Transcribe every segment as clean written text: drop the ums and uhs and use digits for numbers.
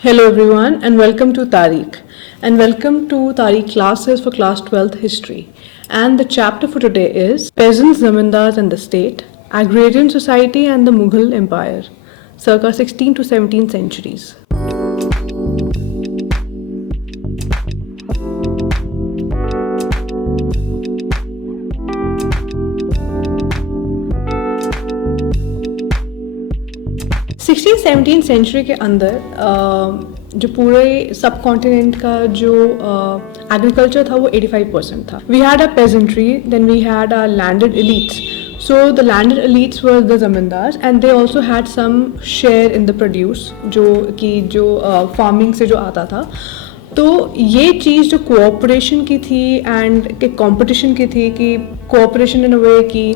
Hello everyone and welcome to Tariq classes for class 12th history, and the chapter for today is Peasants, Zamindars and the State, Agrarian Society and the Mughal Empire, circa 16th to 17th centuries. 16th-17th century के अंदर जो पूरे सब continent का जो agriculture था वो 85% था. We had a peasantry, then we had a landed elites. So the landed elites were the zamindars and they also had some share in the produce जो farming से जो आता था. तो ये चीज़ जो कोऑपरेशन की थी एंड के कंपटीशन की थी कि कोऑपरेशन इन अ वे कि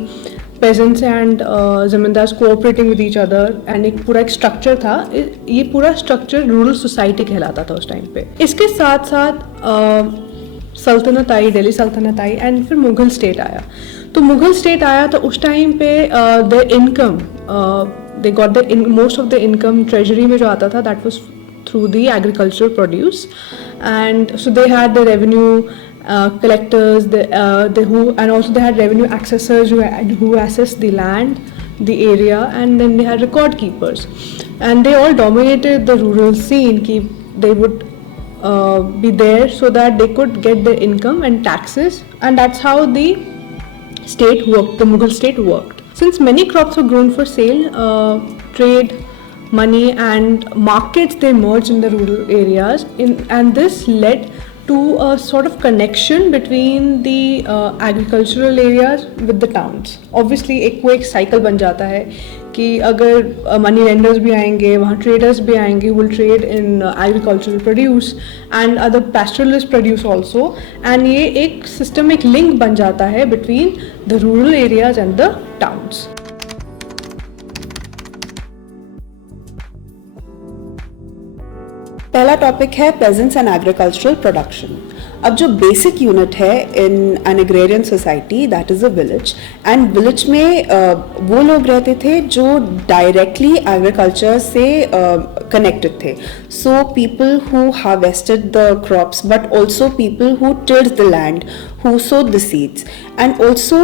peasants and zamindars cooperating with each other and एक पूरा एक स्ट्रक्चर था. ये पूरा स्ट्रक्चर रूरल सोसाइटी कहलाता था उस टाइम पे. इसके साथ साथ सल्तनत आई, दिल्ली सल्तनत आई एंड फिर मुगल स्टेट आया. तो मुगल स्टेट आया तो उस टाइम पे the income they got the most of the income treasury में जो आता था that was through the agriculture produce. And so they had the revenue collectors, and also they had revenue accessors who assessed the land, the area, and then they had record keepers, and they all dominated the rural scene. They would be there so that they could get their income and taxes, and that's how the state worked. The Mughal state worked. Since many crops were grown for sale, trade, money, and markets they merged in the rural areas, and this led to a sort of connection between the agricultural areas with the towns. Obviously वो एक cycle बन जाता है कि अगर money lenders भी आएंगे, वहाँ traders भी आएंगे, will trade in agricultural produce and other pastoralist produce also, and ये एक system, एक link बन जाता है between the rural areas and the towns. पहला टॉपिक है पेजेंट्स एंड एग्रीकल्चरल प्रोडक्शन. अब जो बेसिक यूनिट है in an agrarian society that is a village, and village में वो लोग रहते थे जो डायरेक्टली एग्रीकल्चर से कनेक्टेड थे. So people who harvested the crops but also people who tilde the land, who sowed the seeds, and also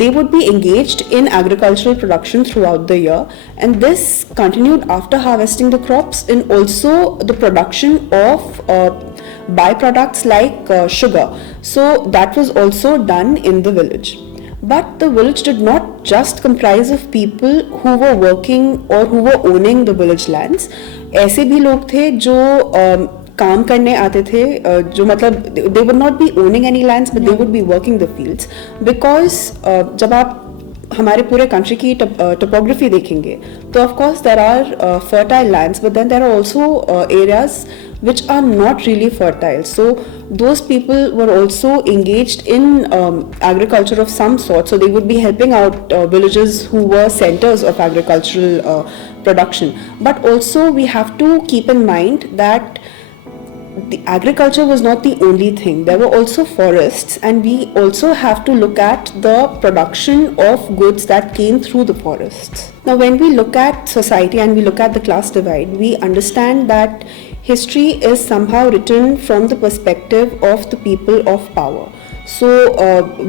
they would be engaged in agricultural production throughout the year, and this continued after harvesting the crops in also the production of byproducts like sugar. So that was also done in the village. But the village did not just comprise of people who were working or who were owning the village lands. ऐसे भी लोग थे जो काम करने आते थे, जो मतलब they would not be owning any lands but they would be working the fields, because जब आप हमारे पूरे कंट्री की टोपोग्राफी देखेंगे तो of course there are fertile lands, but then there are also areas which are not really fertile. So those people were also engaged in agriculture of some sort. So they would be helping out villages who were centers of agricultural production. But also we have to keep in mind that the agriculture was not the only thing. There were also forests, and we also have to look at the production of goods that came through the forests. Now when we look at society and we look at the class divide, we understand that history is somehow written from the perspective of the people of power. So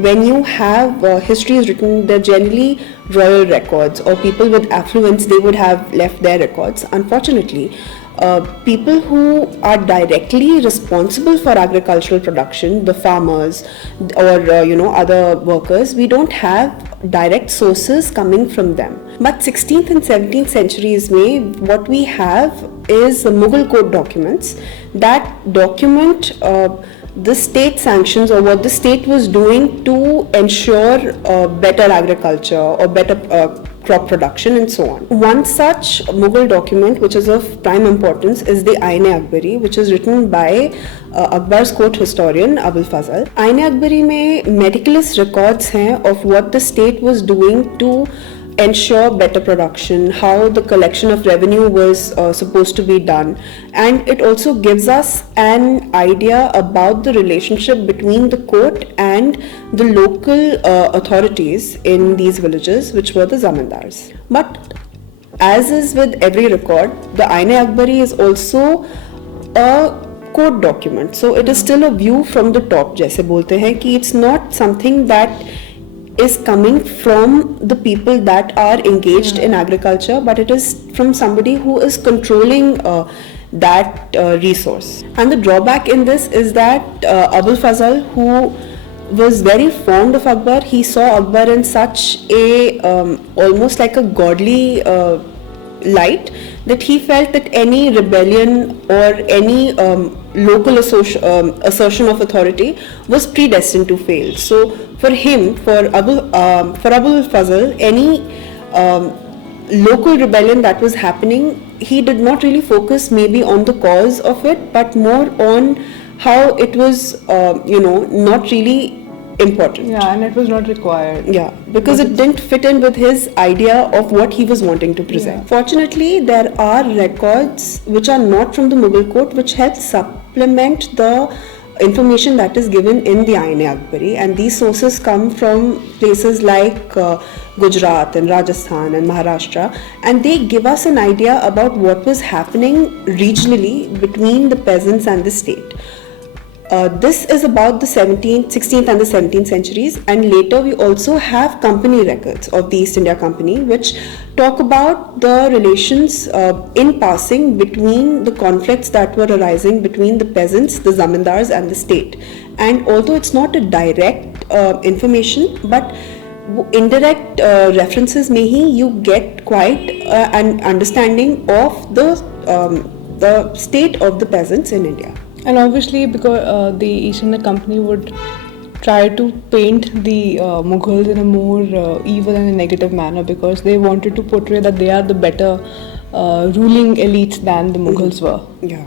when you have history is written, they're generally royal records, or people with affluence, they would have left their records. Unfortunately, people who are directly responsible for agricultural production, the farmers or other workers, we don't have direct sources coming from them. But 16th and 17th centuries mein what we have is the Mughal code documents that document the state sanctions or what the state was doing to ensure better agriculture or better crop production and so on. One such Mughal document which is of prime importance is the Ain-e-Akbari, which is written by Akbar's court historian Abul Fazl. Ain-e-Akbari में meticulous records हैं of what the state was doing to ensure better production, how the collection of revenue was supposed to be done, and it also gives us an idea about the relationship between the court and the local authorities in these villages, which were the zamindars. But as is with every record, the Ain-e-Akbari is also a court document. So it is still a view from the top. जैसे बोलते हैं कि it's not something that is coming from the people that are engaged in agriculture, but it is from somebody who is controlling that resource. And the drawback in this is that Abul Fazl, who was very fond of Akbar, he saw Akbar in such a almost like a godly light, that he felt that any rebellion or any local assertion of authority was predestined to fail. So for him, for Abul Fazl, any local rebellion that was happening, he did not really focus maybe on the cause of it, but more on how it was not really important. Yeah, and it was not required. Yeah, because it didn't fit in with his idea of what he was wanting to present. Yeah. Fortunately, there are records which are not from the Mughal court which help supplement the information that is given in the Ain-e-Akbari, and these sources come from places like Gujarat and Rajasthan and Maharashtra, and they give us an idea about what was happening regionally between the peasants and the state. This is about the 16th and the 17th centuries, and later we also have company records of the East India Company which talk about the relations in passing between the conflicts that were arising between the peasants, the zamindars and the state. And although it's not a direct information, but indirect references में ही you get quite an understanding of the state of the peasants in India. And obviously, because the East India Company would try to paint the Mughals in a more evil and a negative manner, because they wanted to portray that they are the better ruling elites than the Mughals were. Yeah.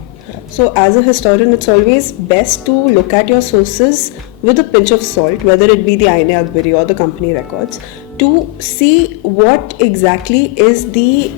So as a historian, it's always best to look at your sources with a pinch of salt, whether it be the Ain-e-Akbari or the company records, to see what exactly is the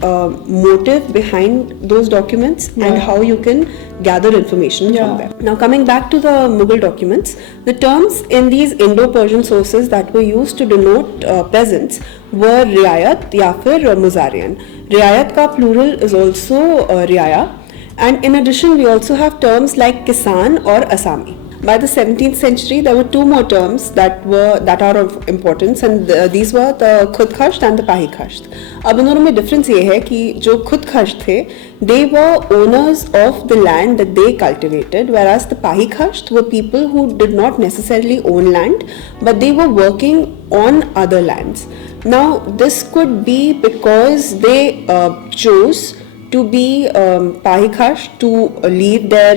motive behind those documents and how you can gather information from them. Now coming back to the Mughal documents, the terms in these Indo-Persian sources that were used to denote peasants were riayat ya fir muzariyan. Riayat ka plural is also riaya. And in addition, we also have terms like Kisan or Asami. By the 17th century, there were two more terms that are of importance, and these were the Khudkhasht and the Pahikhasht. अब इन दोनों में difference ये है कि जो Khudkhasht थे, they were owners of the land that they cultivated, whereas the Pahikhasht were people who did not necessarily own land, but they were working on other lands. Now, this could be because they chose to be Pahikhash, to leave their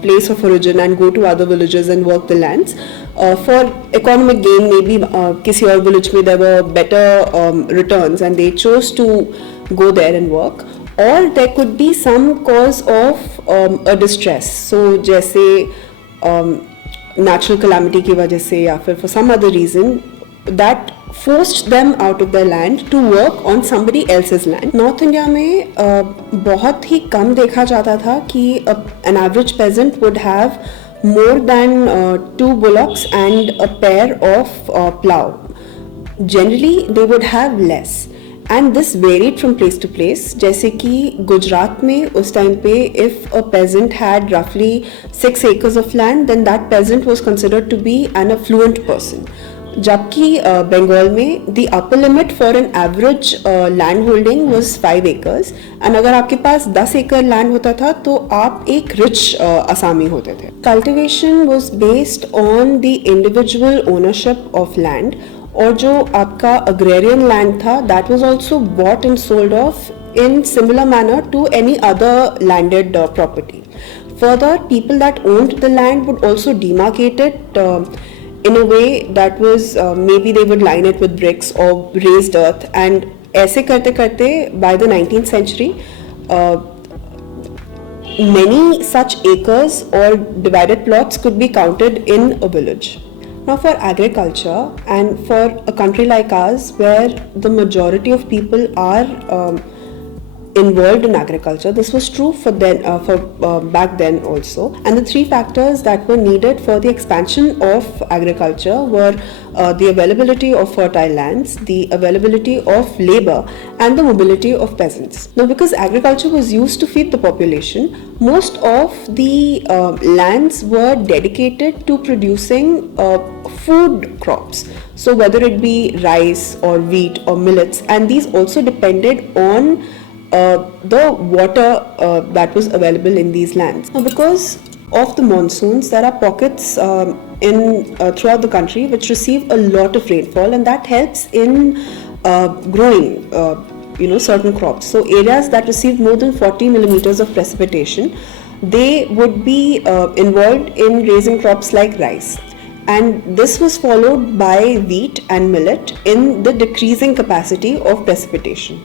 place of origin and go to other villages and work the lands. For economic gain, maybe kisi aur village mein there were better returns and they chose to go there and work. Or there could be some cause of a distress. So, jaise natural calamity ki wajah se ya fir for some other reason that forced them out of their land to work on somebody else's land. North India में बहुत ही कम देखा जाता था कि an average peasant would have more than 2 bullocks and a pair of plow. Generally, they would have less. And this varied from place to place. जैसे कि गुजरात में उस टाइम पे if a peasant had roughly 6 acres of land, then that peasant was considered to be an affluent person. जबकि बंगाल में the upper limit for an average land holding was 5 acres, and अगर आपके पास 10 एकड़ land होता था तो आप एक rich असामी होते थे. Cultivation was based on the individual ownership of land, और जो आपका agrarian land था that was also bought and sold off in similar manner to any other landed property. Further, people that owned the land would also demarcate it in a way that was maybe they would line it with bricks or raised earth, and ऐसे करते करते by the 19th century many such acres or divided plots could be counted in a village. Now for agriculture and for a country like ours where the majority of people are involved in agriculture. This was true for then, back then also. And the three factors that were needed for the expansion of agriculture were the availability of fertile lands, the availability of labor, and the mobility of peasants. Now, because agriculture was used to feed the population, most of the lands were dedicated to producing food crops. So whether it be rice or wheat or millets, and these also depended on the water that was available in these lands. Now, because of the monsoons, there are pockets throughout the country which receive a lot of rainfall, and that helps in growing certain crops. So areas that receive more than 40 millimeters of precipitation, they would be involved in raising crops like rice. And this was followed by wheat and millet in the decreasing capacity of precipitation.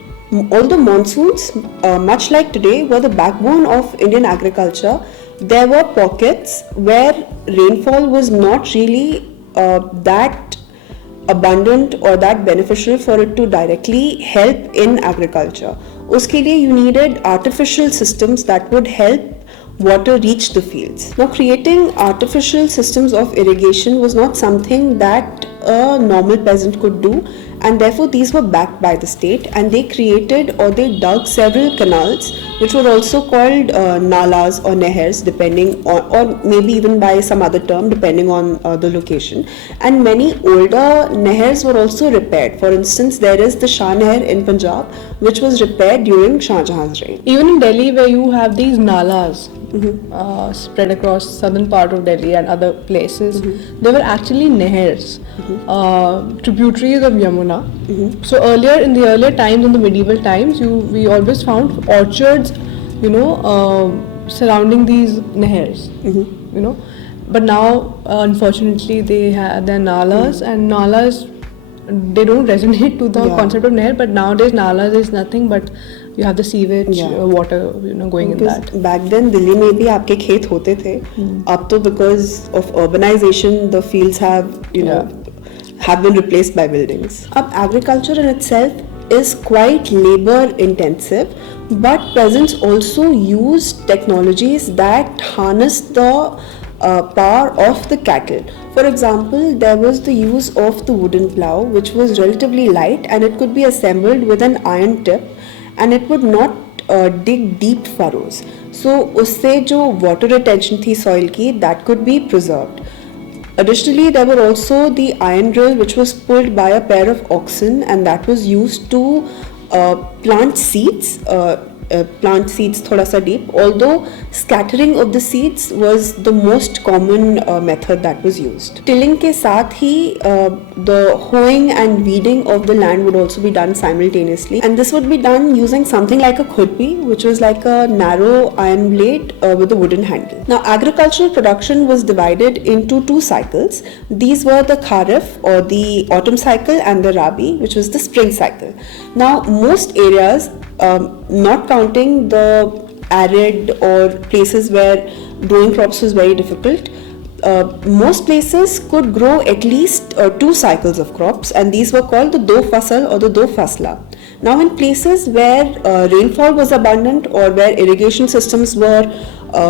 Although monsoons, much like today, were the backbone of Indian agriculture, there were pockets where rainfall was not really that abundant or that beneficial for it to directly help in agriculture. Uske liye you needed artificial systems that would help water reach the fields. Now, creating artificial systems of irrigation was not something that a normal peasant could do, and therefore these were backed by the state, and they created or they dug several canals which were also called nalas or nehers, depending on, or maybe even by some other term depending on the location. And many older nehers were also repaired. For instance, there is the Shah Nehr in Punjab, which was repaired during Shah Jahan's reign. Even in Delhi, where you have these nalas spread across southern part of Delhi and other places, they were actually nehers, tributaries of Yamuna. So earlier, in the earlier times, in the medieval times, we always found orchards, surrounding these nehers, But now, unfortunately, they're nalas, and nalas, they don't resonate to the concept of neher. But nowadays, nalas is nothing but you have the sewage water, going in Because that. back then, Delhi में भी आपके खेत होते थे. अब तो because of urbanization, the fields have have been replaced by buildings. अब agriculture in itself is quite labor intensive, but peasants also use technologies that harness the power of the cattle. For example, there was the use of the wooden plow, which was relatively light and it could be assembled with an iron tip, and it would not dig deep furrows. So usse jo water retention thi soil ki, that could be preserved. Additionally, there were also the iron drill, which was pulled by a pair of oxen, and that was used to plant seeds thoda sa deep, although scattering of the seeds was the most common method that was used. Tilling ke saath hi the hoeing and weeding of the land would also be done simultaneously, and this would be done using something like a khurpi, which was like a narrow iron blade with a wooden handle. Now, agricultural production was divided into two cycles. These were the kharif or the autumn cycle and the rabi, which was the spring cycle. Now, most areas, not counting the arid or places where growing crops was very difficult, most places could grow at least 2 cycles of crops, and these were called the do fasal or the do fasla. Now, in places where rainfall was abundant or where irrigation systems were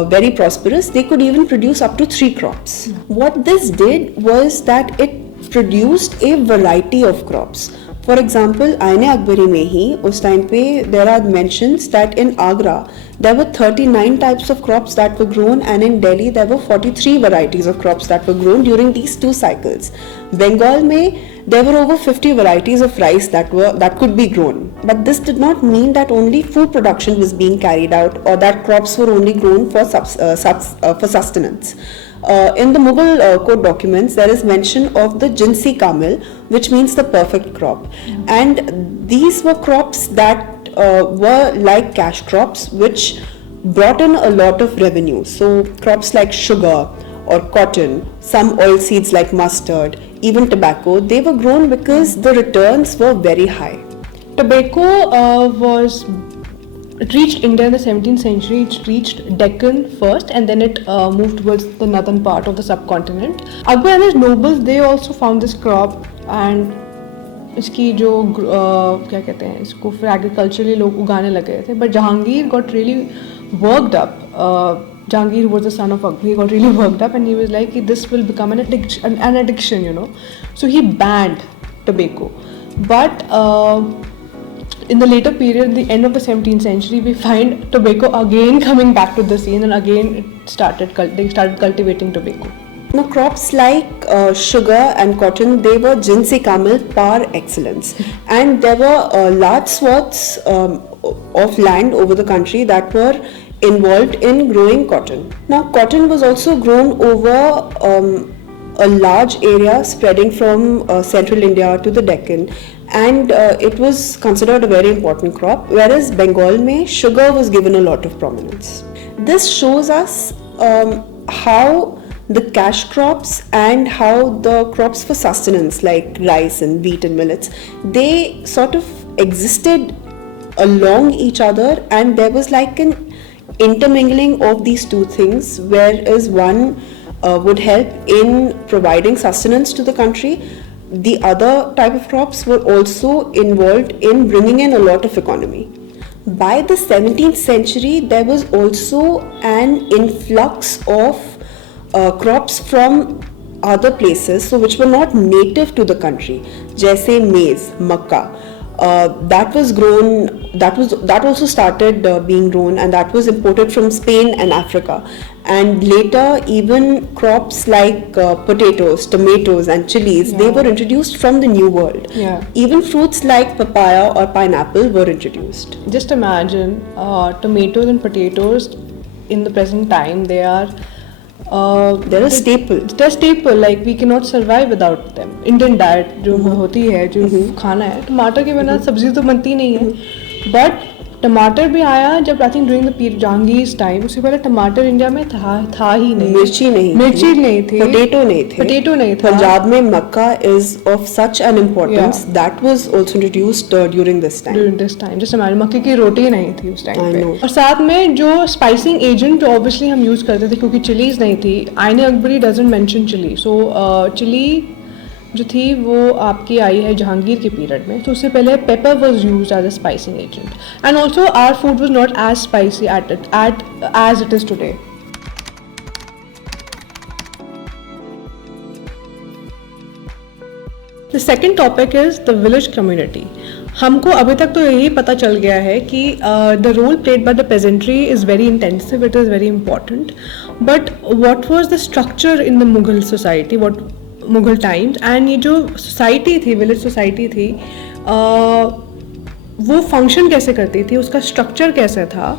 very prosperous, they could even produce up to 3 crops. What this did was that it produced a variety of crops. For example, Aine Akbari mein hi, us time pe there are mentions that in Agra there were 39 types of crops that were grown, and in Delhi there were 43 varieties of crops that were grown during these 2 cycles. Bengal mein there were over 50 varieties of rice that could be grown. But this did not mean that only food production was being carried out or that crops were only grown for sustenance. In the Mughal code documents, there is mention of the Jinsi Kamil, which means the perfect crop. And these were crops that were like cash crops, which brought in a lot of revenue. So crops like sugar or cotton, some oil seeds like mustard, even tobacco, they were grown because the returns were very high. Tobacco it reached India in the 17th century. It reached Deccan first, and then it moved towards the northern part of the subcontinent. Akbar and his nobles, they also found this crop, and इसकी जो क्या कहते हैं इसको, फिर agriculturally लोग उगाने लगे थे. But Jahangir got really worked up. Jahangir was the son of Akbar. He got really worked up and he was like, this will become an addiction, you know. So he banned tobacco. But in the later period, the end of the 17th century, we find tobacco again coming back to the scene, and again they started cultivating tobacco. Now, crops like sugar and cotton, they were jinse kamil par excellence, and there were large swaths of land over the country that were involved in growing cotton. Now, cotton was also grown over a large area spreading from central India to the Deccan, and it was considered a very important crop, whereas Bengal mein sugar was given a lot of prominence. This shows us how the cash crops and how the crops for sustenance like rice and wheat and millets, they sort of existed along each other, and there was like an intermingling of these two things, whereas one would help in providing sustenance to the country. The other type of crops were also involved in bringing in a lot of economy. By the 17th century, there was also an influx of crops from other places, so which were not native to the country, jaise maize, makka. That was grown. That also started being grown, and that was imported from Spain and Africa. And later, even crops like potatoes, tomatoes, and chilies, they were introduced from the New World. Yeah. Even fruits like papaya or pineapple were introduced. Just imagine tomatoes and potatoes in the present time. They're a staple. They're staple. Like we cannot survive without them. Indian diet जो होती है, जो खाना है, टमाटर के बिना सब्जी तो बनती नहीं है. But टमाटर भी आया जब I think during the period Jahangir's time. उससे पहले टमाटर इंडिया में था ही नहीं. मिर्ची नहीं थी. पोटैटो नहीं था. पंजाब में मक्का is of such an importance that was also introduced during this time. जैसे हमारे मक्के की रोटी नहीं थी उस टाइम पे. और साथ में जो स्पाइसिंग एजेंट जो ऑब्वियसली हम यूज करते थे क्योंकि चिलीज नहीं थी. Ain-e Akbari doesn't mention chilli. So chilli जो थी वो आपकी आई है जहांगीर के पीरियड में. तो उससे पहले pepper was used as a spicing agent, and also our food was not as spicy as it is today. The second topic is the village community. हमको अभी तक तो यही पता चल गया है कि the role played by the peasantry is very intensive, it is very important. But what was the structure in the Mughal society, Mughal times, and ये जो सोसाइटी थी, विलेज सोसाइटी थी, वो फंक्शन कैसे करती थी, उसका स्ट्रक्चर कैसे था,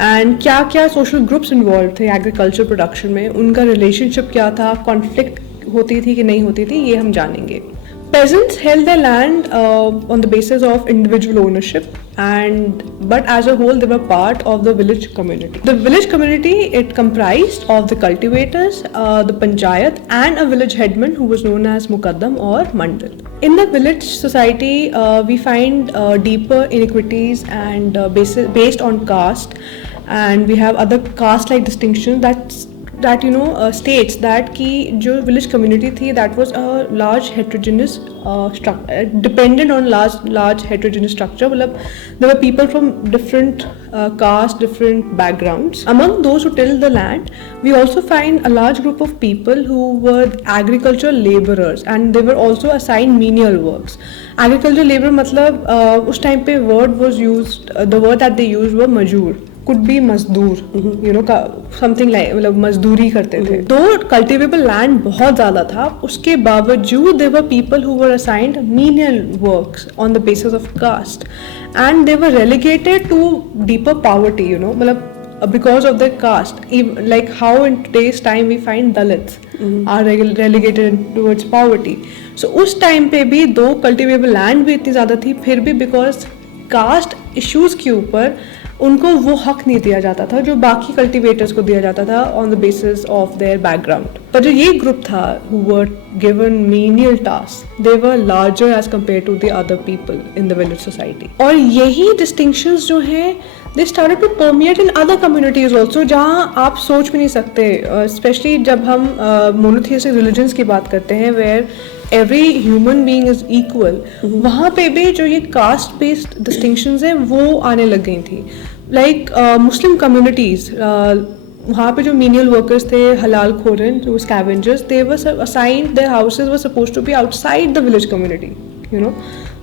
एंड क्या क्या सोशल ग्रुप्स इन्वॉल्व थे एग्रीकल्चर प्रोडक्शन में, उनका रिलेशनशिप क्या था, कॉन्फ्लिक्ट होती थी कि नहीं होती थी, ये हम जानेंगे. Peasants held their land on the basis of individual ownership, but as a whole they were part of the village community. The village community, it comprised of the cultivators, the panchayat, and a village headman who was known as muqaddam or mandal. In the village society, we find deeper inequities and based on caste, and we have other caste-like distinctions that states that ki jo village community thi, that was a large heterogeneous structure, dependent on large heterogeneous structure. Matlab there were people from different caste, different backgrounds. Among those who tilled the land, we also find a large group of people who were agricultural laborers, and they were also assigned menial works. Agricultural labor matlab us time pe word was used, the word that they used were majur, could be मजदूर, something like मतलब मजदूरी करते थे. दो cultivable land बहुत ज़्यादा था, उसके बावजूद there were people who were assigned menial works on the basis of caste, and they were relegated to deeper poverty, मतलब because of their caste. Like how in today's time we find Dalits are relegated towards poverty. So उस time पे भी दो cultivable land भी इतनी ज़्यादा थी, फिर भी because caste issues के ऊपर उनको वो हक नहीं दिया जाता था जो बाकी कल्टिवेटर्स को दिया जाता था on the basis of their background. पर जो ये ग्रुप था who were given menial tasks, they were larger as compared to the other people in the village society. और यही distinctions जो हैं they started to permeate in other communities also, जहाँ आप सोच भी नहीं सकते, especially जब हम monotheistic religions की बात करते हैं where every human being is equal. वहाँ पे भी जो ये caste based distinctions हैं वो आने लग गई थी. Like Muslim communities, वहाँ पे जो menial workers थे, हलाल खोरन, जो scavengers, they were assigned, their houses were supposed to be outside the village community, you know.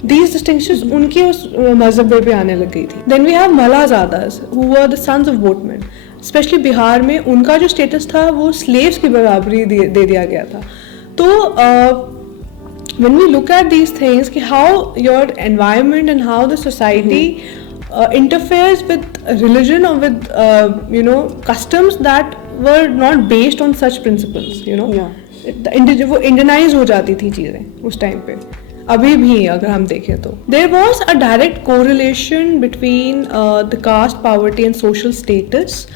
These distinctions उनके उस मज़हब में भी आने लग गई थी. Then we have Malazadas, who were the sons of boatmen. Especially Bihar में उनका जो status था वो slaves की बराबरी दे दिया गया था. तो when we look at these things, कि how your environment and how the society interferes with religion or with customs that were not based on such principles, you know. वो इंडियनाइज हो जाती थी चीज़ें उस टाइम पे. अभी भी अगर हम देखें तो there was a direct correlation between the caste, poverty and social status,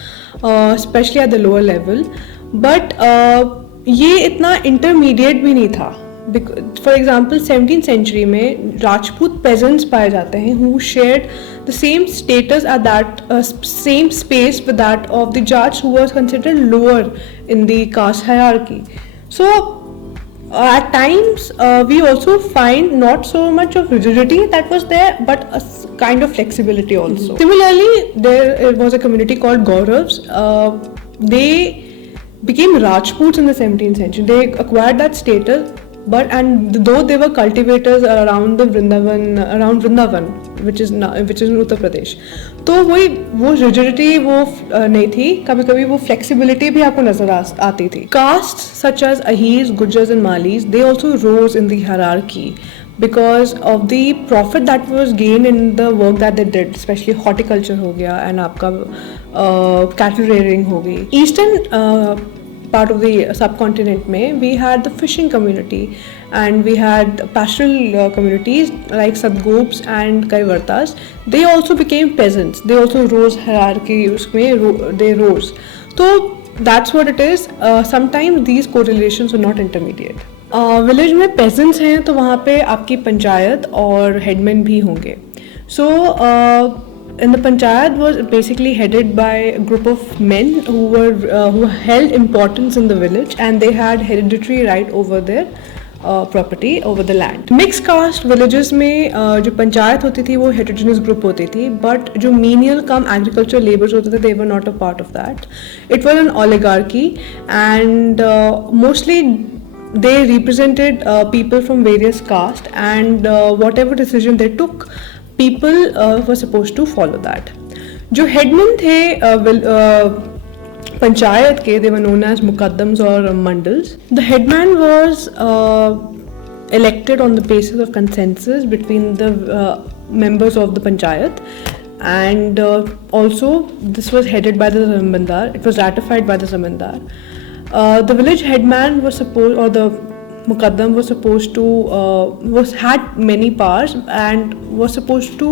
especially at the lower level, but ये इतना intermediate भी नहीं था. For example, 17th century में राजपूत peasants पाए जाते हैं who shared the same status at that same space with that of the Jats who was considered lower in the caste hierarchy. So at times we also find not so much of rigidity that was there, but a kind of flexibility also. Similarly, there was a community called Gauravs. They became Rajputs in the 17th century. They acquired that status. And though they were cultivators around Vrindavan, which is in Uttar Pradesh, तो वो rigidity वो नहीं थी. कभी-कभी वो flexibility भी आपको नजर आती थी. Castes such as Ahirs, Gujars and Malis, they also rose in the hierarchy because of the profit that was gained in the work that they did, especially horticulture हो गया and आपका cattle rearing हो गई. Eastern part of the subcontinent में we had the fishing community and we had pastoral communities like Sadgopes and Kaivartas. They also became peasants. They also rose hierarchy, उसमें they rose. So that's what it is. Sometimes these correlations are not intermediate. Village में peasants हैं तो वहाँ पे आपकी पंचायत और headmen भी होंगे. So and the panchayat was basically headed by a group of men who held importance in the village and they had hereditary right over their property, over the land. Mixed caste villages में जो पंचायत होती थी वो heterogeneous group होती थी, but जो menial come agricultural laborers होते थे, they were not a part of that. It was an oligarchy and mostly they represented people from various castes and whatever decision they took, people were supposed to follow that. जो headmen थे पंचायत के, they were known as mukaddams or mandals. The headman was elected on the basis of consensus between the members of the panchayat, and also this was headed by the zamindar. It was ratified by the zamindar. The village headman was supposed, or the Mukaddam was supposed to had many powers and was supposed to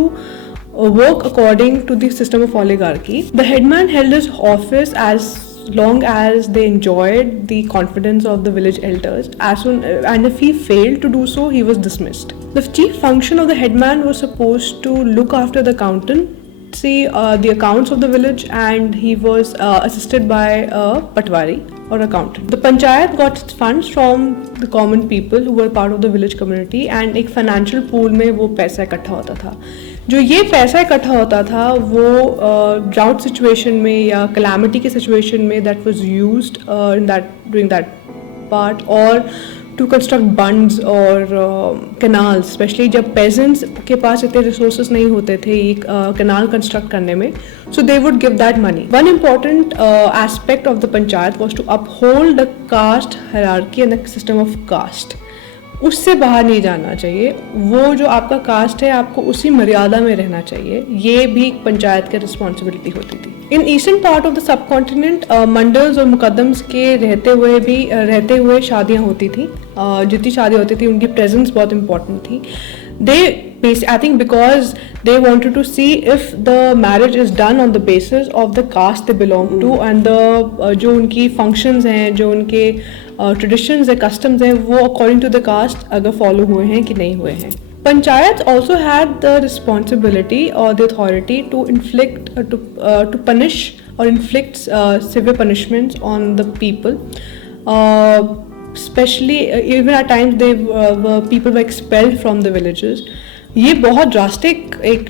work according to the system of oligarchy. The headman held his office as long as they enjoyed the confidence of the village elders. And if he failed to do so, he was dismissed. The chief function of the headman was supposed to look after the accountancy, the accounts of the village, and he was assisted by a patwari or accountant. The panchayat got its funds from the common people who were part of the village community, and एक financial pool में वो पैसा इकट्ठा होता था. जो ये पैसा इकट्ठा होता था वो drought situation में या calamity के situation में that was used during that part, or to construct bunds or canals, especially जब peasants के पास इतने resources नहीं होते थे एक canal construct करने में, so they would give that money. One important aspect of the panchayat was to uphold the caste hierarchy and the system of caste. उससे बाहर नहीं जाना चाहिए. वो जो आपका कास्ट है आपको उसी मर्यादा में रहना चाहिए. ये भी पंचायत की रिस्पॉन्सिबिलिटी होती थी. In eastern part of the sub continent mandals और मुकद्दम्स के रहते हुए शादियाँ होती थी. जितनी शादियाँ होती थी उनकी प्रेजेंस बहुत इंपॉर्टेंट थी. दे I think because they wanted to see if the marriage is done on the basis of the caste they belong to and the जो उनकी functions हैं, जो उनके traditions है, customs हैं, वो according to the caste अगर follow हुए हैं कि नहीं हुए हैं. Panchayats also had the responsibility or the authority to inflict to punish or inflict severe punishments on the people. Especially even at times people were expelled from the villages. ये बहुत drastic एक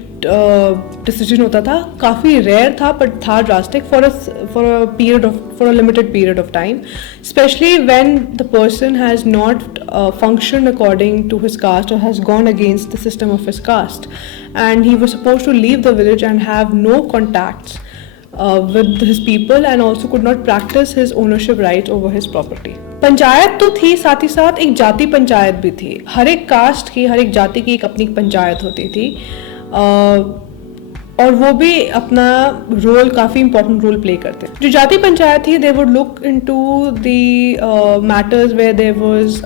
decision होता था, काफ़ी rare था but था drastic for a limited period of time, especially when the person has not functioned according to his caste और has gone against the system of his caste and he was supposed to leave the village and have no contacts with his people and also could not practice his ownership rights over his property. Panchayat तो थी, साथ ही साथ एक जाति पंचायत भी थी. हर एक cast की, हर एक जाति की एक अपनी पंचायत होती थी और वो भी अपना रोल, काफ़ी इंपॉर्टेंट रोल प्ले करते हैं. जो जाति पंचायत थी, they would look into the matters where there was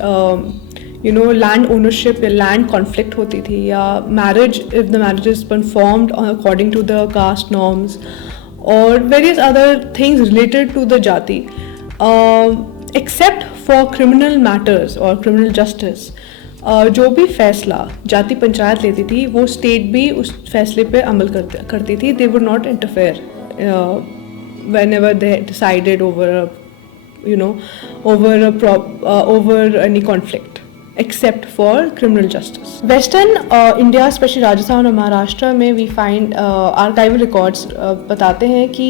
land ownership या लैंड कॉन्फ्लिक्ट होती थी, या marriage if the marriage is performed according to the caste norms or various other things related to the jati, except for criminal matters or criminal justice. जो भी फैसला जाति पंचायत लेती थी वो स्टेट भी उस फैसले पे अमल करती थी. They would not interfere whenever they decided over any conflict, except for criminal justice. Western India, especially Rajasthan और Maharashtra में we find archival records बताते हैं कि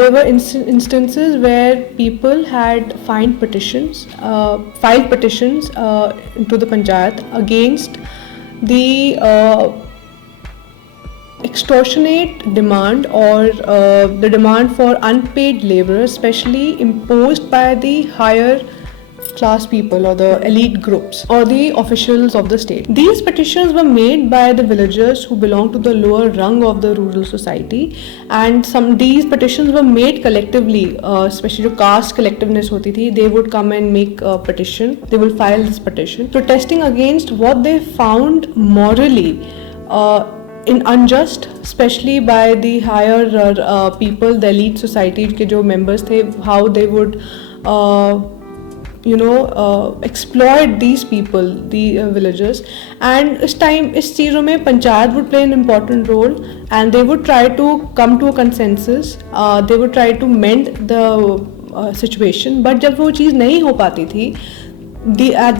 there were instances where people had filed petitions to the panchayat against the extortionate demand or the demand for unpaid labor, especially imposed by the higher class people or the elite groups or the officials of the state. These petitions were made by the villagers who belonged to the lower rung of the rural society, and these petitions were made collectively, especially जो caste collectiveness होती थी. They would come and make a petition. They will file this petition protesting against what they found morally unjust, especially by the higher people, the elite society के जो members थे, how they would exploit these people, the villagers. And इस चीज़ों में panchayat would play an important role and they would try to come to a consensus, they would try to mend the situation. But जब वो चीज़ नहीं हो पाती थी, at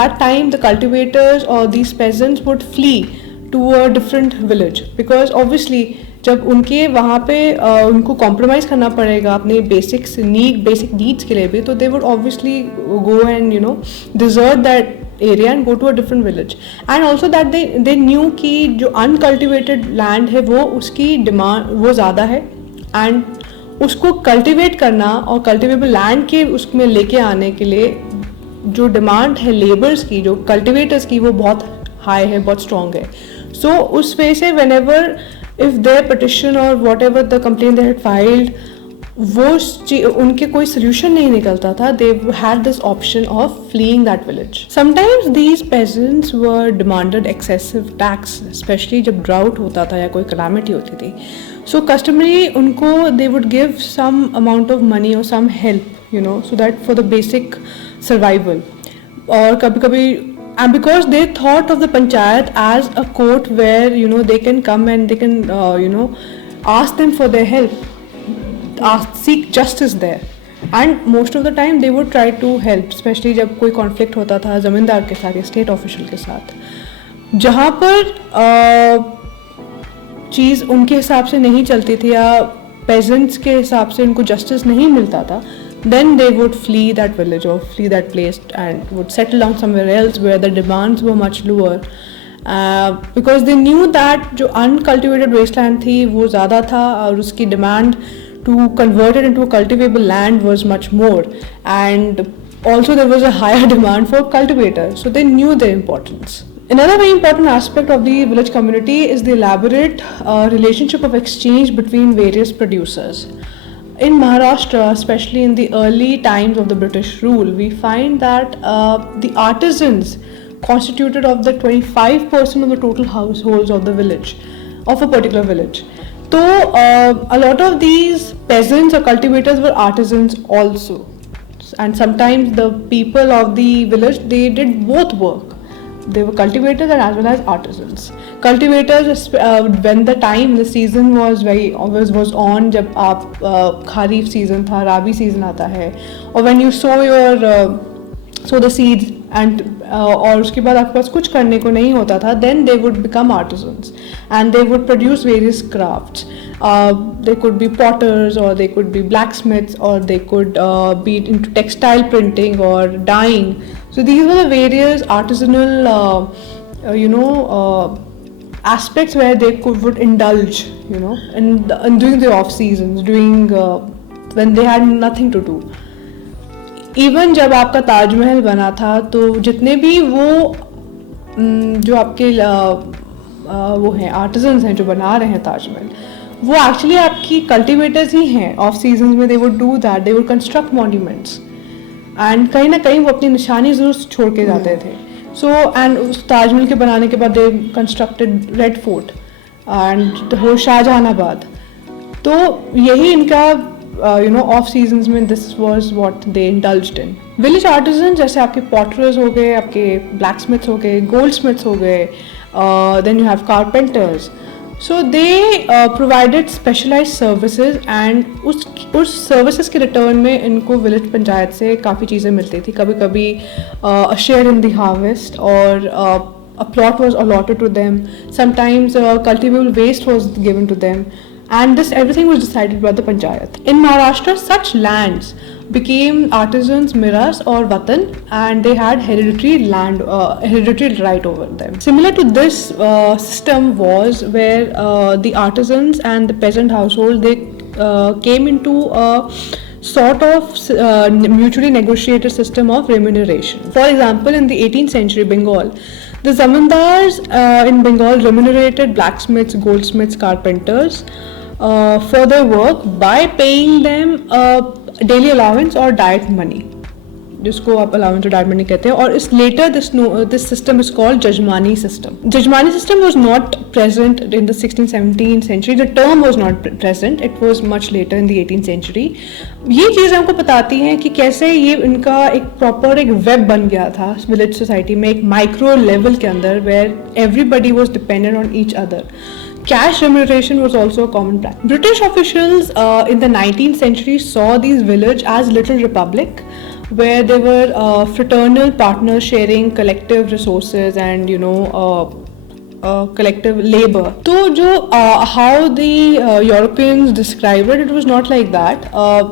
that time the cultivators or these peasants would flee to a different village, because obviously जब उनके वहाँ पे उनको कॉम्प्रोमाइज़ करना पड़ेगा अपने बेसिक नीड्स के लिए भी, तो they would obviously go and desert that area and go to a different village. And also that they knew कि जो अनकल्टिवेटेड लैंड है वो उसकी डिमांड वो ज़्यादा है एंड उसको कल्टिवेट करना और कल्टिवेबल लैंड के उसमें लेके आने के लिए जो डिमांड है लेबर्स की, जो कल्टिवेटर्स की, वो बहुत हाई है, बहुत स्ट्रॉन्ग है. सो उस वे से whenever if their petition or whatever the complaint they had filed, वो उनके कोई solution नहीं निकलता था, they had this option of fleeing that village. Sometimes these peasants were demanded excessive tax, especially जब drought होता था या कोई calamity होती थी. So customary उनको they would give some amount of money or some help, so that for the basic survival. और कभी-कभी and because they thought of the panchayat as a court where they can come and they can ask them for their help, seek justice there, and most of the time they would try to help, especially जब कोई conflict होता था ज़मींदार के साथ या state official के साथ, जहाँ पर चीज़ उनके हिसाब से नहीं चलती थी या peasants के हिसाब से उनको justice नहीं मिलता था, then they would flee that village or flee that place and would settle down somewhere else where the demands were much lower, because they knew that जो uncultivated wasteland थी वो ज़्यादा था और उसकी demand to convert it into a cultivable land was much more, and also there was a higher demand for cultivators, so they knew their importance. Another very important aspect of the village community is the elaborate relationship of exchange between various producers. In Maharashtra, especially in the early times of the British rule, we find that the artisans constituted of the 25% of the total households of the village, of a particular village. So a lot of these peasants or cultivators were artisans also, and sometimes the people of the village, they did both work. They were cultivators and as well as artisans. Cultivators, when the season was was on, जब आप खरीफ season था, rabi season आता है, और when you sow the seeds and और उसके बाद आपके पास कुछ करने को नहीं होता था, then they would become artisans and they would produce various crafts. They could be potters, or they could be blacksmiths, or they could be into textile printing or dyeing. So these were the various artisanal aspects where they would indulge, in during the off seasons, during when they had nothing to do. Even जब आपका ताजमहल बना था, तो जितने भी वो जो आपके वो हैं आर्टिजन्स हैं जो बना रहे हैं ताजमहल, वो एक्चुअली आपकी कल्टिवेटर्स ही हैं. ऑफ सीजन में they would do that, they would construct monuments, and कहीं ना कहीं वो अपनी निशानी ज़रूर छोड़ के जाते थे. सो एंड उस ताजमहल के बनाने के बाद they constructed Red Fort and हो शाहजहानाबाद. तो यही इनका ऑफ सीजन्स में this was what they indulged in. Village artisan जैसे आपके पॉटर्स हो गए, आपके ब्लैकस्मिथ्स हो गए, गोल्ड स्मिथ्स हो गए, then you have carpenters. So they provided specialised services, and उस सर्विसेज के रिटर्न में इनको विलेज पंचायत से काफ़ी चीज़ें मिलती थी. कभी कभी a share in the harvest, और a plot was allotted to them. Sometimes cultivable waste was given to them. And this everything was decided by the panchayat. In Maharashtra, such lands became artisans' miras or watan, and they had hereditary right over them. Similar to this system was where the artisans and the peasant household, they came into a sort of mutually negotiated system of remuneration. For example, in the 18th century Bengal, the zamindars in Bengal remunerated blacksmiths, goldsmiths, carpenters for their work by paying them daily allowance or diet money, जिसको आप allowance or diet money कहते हैं. और इस later this system is called Jajmani system. Jajmani system was not present in the 16th 17th century. The term was not present. It was much later in the 18th century. ये चीज़ हमको बताती हैं कि कैसे ये इनका एक proper एक web बन गया था village society में, एक micro level के अंदर, where everybody was dependent on each other. Cash remuneration was also a common practice. British officials in the 19th century saw these villages as little republic, where they were fraternal partners sharing collective resources and collective labor. So how the Europeans described it, it was not like that.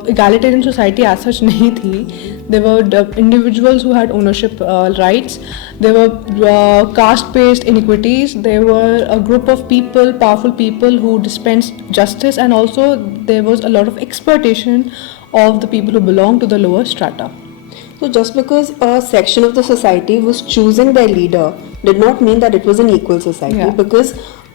Egalitarian society as such nahi thi. There were individuals who had ownership rights. There were caste-based inequities. There were a group of people, powerful people, who dispensed justice, and also there was a lot of exploitation of the people who belonged to the lower strata. So just because a section of the society was choosing their leader did not mean that it was an equal society, Yeah. because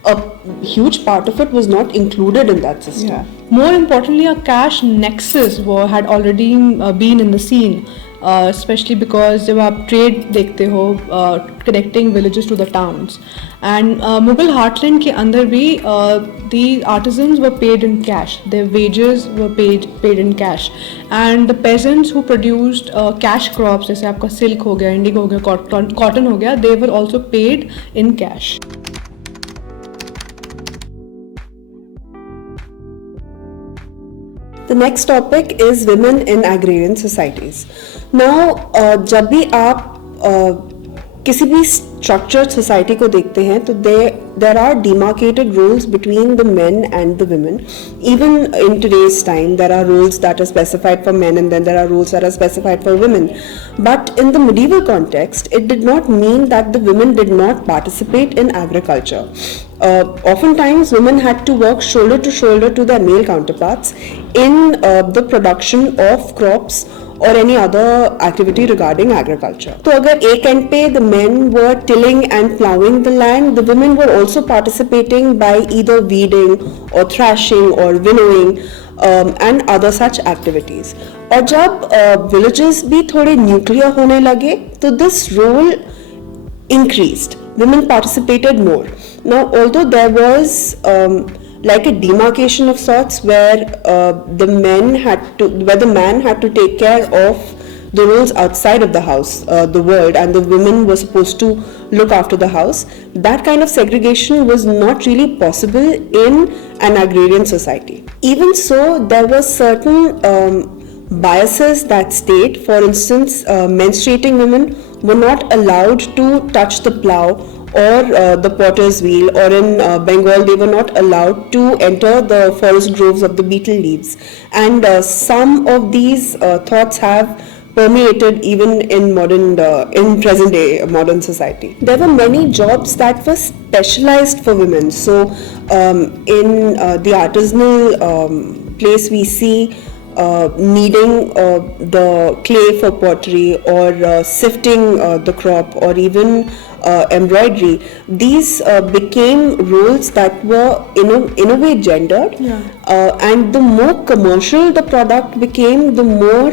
a huge part of it was not included in that system. Yeah. More importantly, a cash nexus had already been in the scene, especially because जब आप trade देखते हो, connecting villages to the towns, and Mughal heartland के अंदर भी the artisans were paid in cash. Their wages were paid in cash, and the peasants who produced cash crops, जैसे आपका silk हो गया, indigo हो गया, cotton हो गया, they were also paid in cash. The next topic is women in agrarian societies. Now, जब भी आप किसी भी structured society को देखते हैं, तो there are demarcated roles between the men and the women. Even in today's time, there are roles that are specified for men, and then there are roles that are specified for women. But in the medieval context, it did not mean that the women did not participate in agriculture. Oftentimes, women had to work shoulder to shoulder to their male counterparts in the production of crops or any other activity regarding agriculture. So, अगर एक end पे the men were tilling and plowing the land, the women were also participating by either weeding or thrashing or winnowing and other such activities. और जब villages भी थोड़े nuclear होने लगे, तो this role increased. Women participated more. Now, although there was like a demarcation of sorts where the man had to take care of the roles outside of the house, the world, and the women were supposed to look after the house, that kind of segregation was not really possible in an agrarian society. Even so, there were certain biases that stayed. For instance, menstruating women were not allowed to touch the plow or the potter's wheel, or in Bengal they were not allowed to enter the forest groves of the betel leaves. And some of these thoughts have permeated even in present day modern society. There were many jobs that were specialized for women. So in the artisanal place we see kneading the clay for pottery, or sifting the crop, or even embroidery. These became roles that were in a way gendered. And the more commercial the product became, the more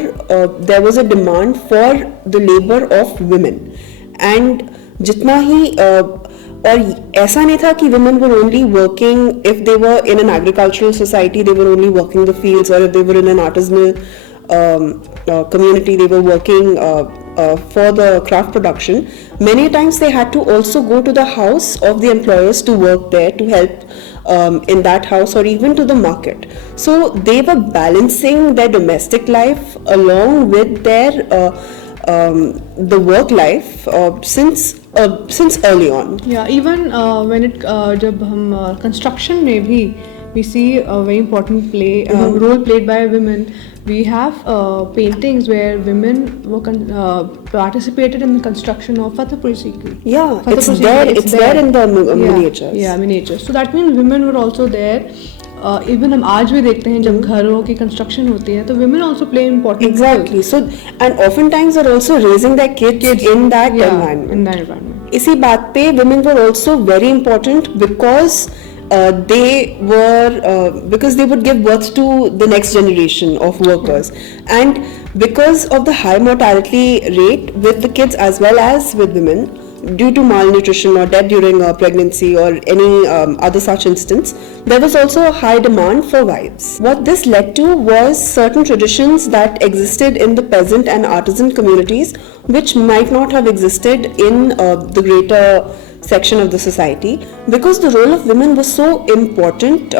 there was a demand for the labor of women. And jitna hi और ऐसा नहीं था कि women were only working if they were in an agricultural society, they were only working the fields, or if they were in an artisanal community, they were working for the craft production. Many times they had to also go to the house of the employers to work there, to help in that house, or even to the market. So they were balancing their domestic life along with their the work life since early on. Yeah, even when it जब हम construction में भी we see a very important role played by women. We have paintings where women were participated in the construction of Fatehpur Sikri. Yeah, it's there in the miniatures. Yeah, miniatures. So that means women were also there. Even हम आज भी देखते हैं जब घरों की construction होती है तो women also play important exactly role. So and oftentimes are also raising their kids in that environment. In that environment. इसी बात पे women were also very important because because they would give birth to the next generation of workers, and because of the high mortality rate with the kids as well as with women due to malnutrition or death during pregnancy or any other such instance, there was also a high demand for wives. What this led to was certain traditions that existed in the peasant and artisan communities which might not have existed in the greater section of the society, because the role of women was so important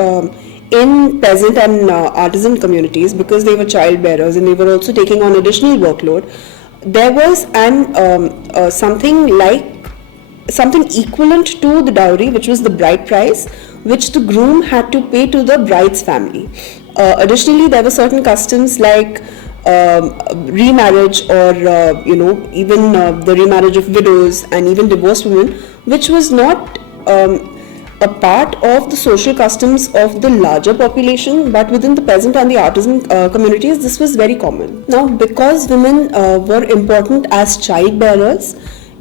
in peasant and artisan communities, because they were child bearers and they were also taking on additional workload. There was something equivalent to the dowry, which was the bride price, which the groom had to pay to the bride's family. Additionally, there were certain customs like remarriage, or even the remarriage of widows and even divorced women, which was not a part of the social customs of the larger population, but within the peasant and the artisan communities, this was very common. Now, because women were important as child bearers,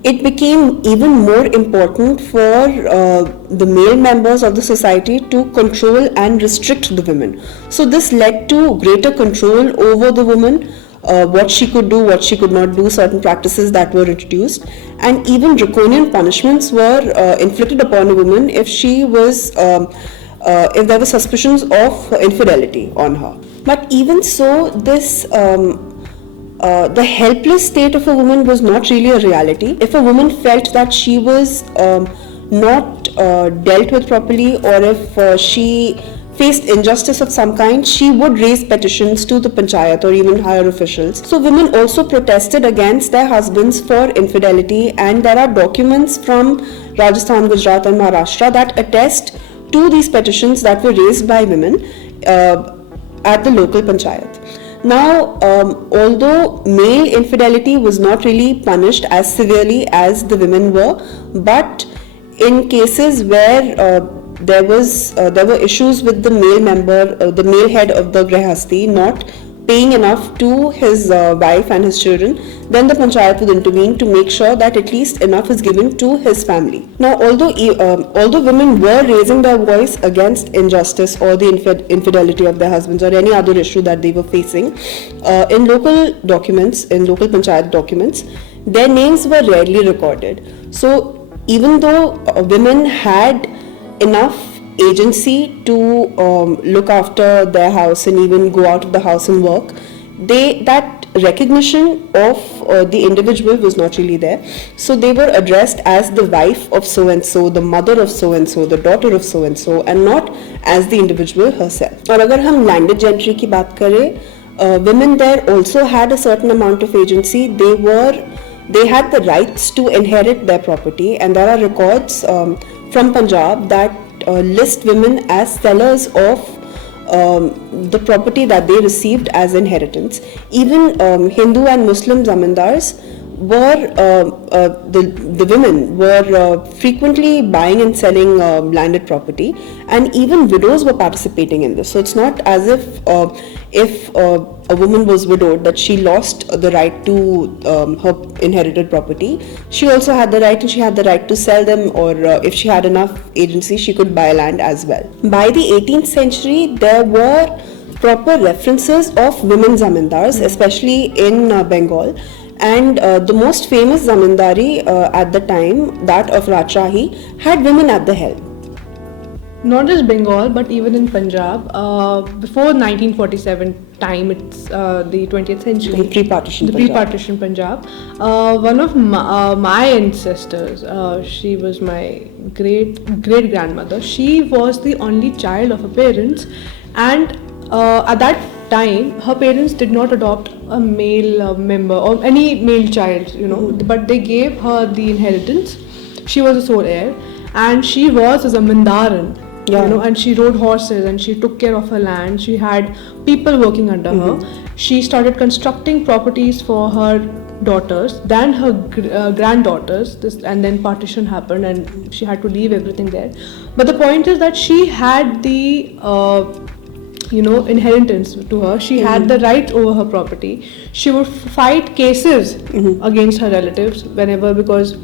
it became even more important for the male members of the society to control and restrict the women. So this led to greater control over the woman, what she could do, what she could not do, certain practices that were introduced, and even draconian punishments were inflicted upon a woman if she was, if there were suspicions of infidelity on her. But even so, this the helpless state of a woman was not really a reality. If a woman felt that she was not dealt with properly, or if she faced injustice of some kind, she would raise petitions to the panchayat or even higher officials. So women also protested against their husbands for infidelity, and there are documents from Rajasthan, Gujarat and Maharashtra that attest to these petitions that were raised by women at the local panchayat. Now, although male infidelity was not really punished as severely as the women were, but in cases where there were issues with the male member, the male head of the grihasti not paying enough to his wife and his children, then the panchayat would intervene to make sure that at least enough is given to his family. Now, although women were raising their voice against injustice or the infidelity of their husbands or any other issue that they were facing, in local documents, in local panchayat documents, their names were rarely recorded. So even though women had enough agency to look after their house and even go out of the house and work, that recognition of the individual was not really there. So they were addressed as the wife of so and so, the mother of so and so, the daughter of so and not as the individual herself. और अगर हम landed gentry की बात करें, women there also had a certain amount of agency. They had the rights to inherit their property, and there are records from Punjab that list women as sellers of the property that they received as inheritance. Even Hindu and Muslim zamindars were the women were frequently buying and selling landed property, and even widows were participating in this. So it's not as if a woman was widowed that she lost the right to her inherited property. She also had the right, and she had the right to sell them, or if she had enough agency, she could buy land as well. By the 18th century, there were proper references of women zamindars, especially in Bengal. And the most famous zamindari at the time, that of Rajshahi, had women at the helm. Not just Bengal, but even in Punjab, before 1947 time, it's the 20th century. The pre-partition Punjab. Pre-partition Punjab. One of my ancestors, she was my great-grandmother. She was the only child of her parents, and at that time, her parents did not adopt a male member or any male child, but they gave her the inheritance. She was the sole heir, and she was a zamindaran. And she rode horses, and she took care of her land. She had people working under her. She started constructing properties for her daughters, then her granddaughters, and then partition happened, and she had to leave everything there. But the point is that she had the inheritance to her. She had the right over her property. She would fight cases against her relatives whenever, because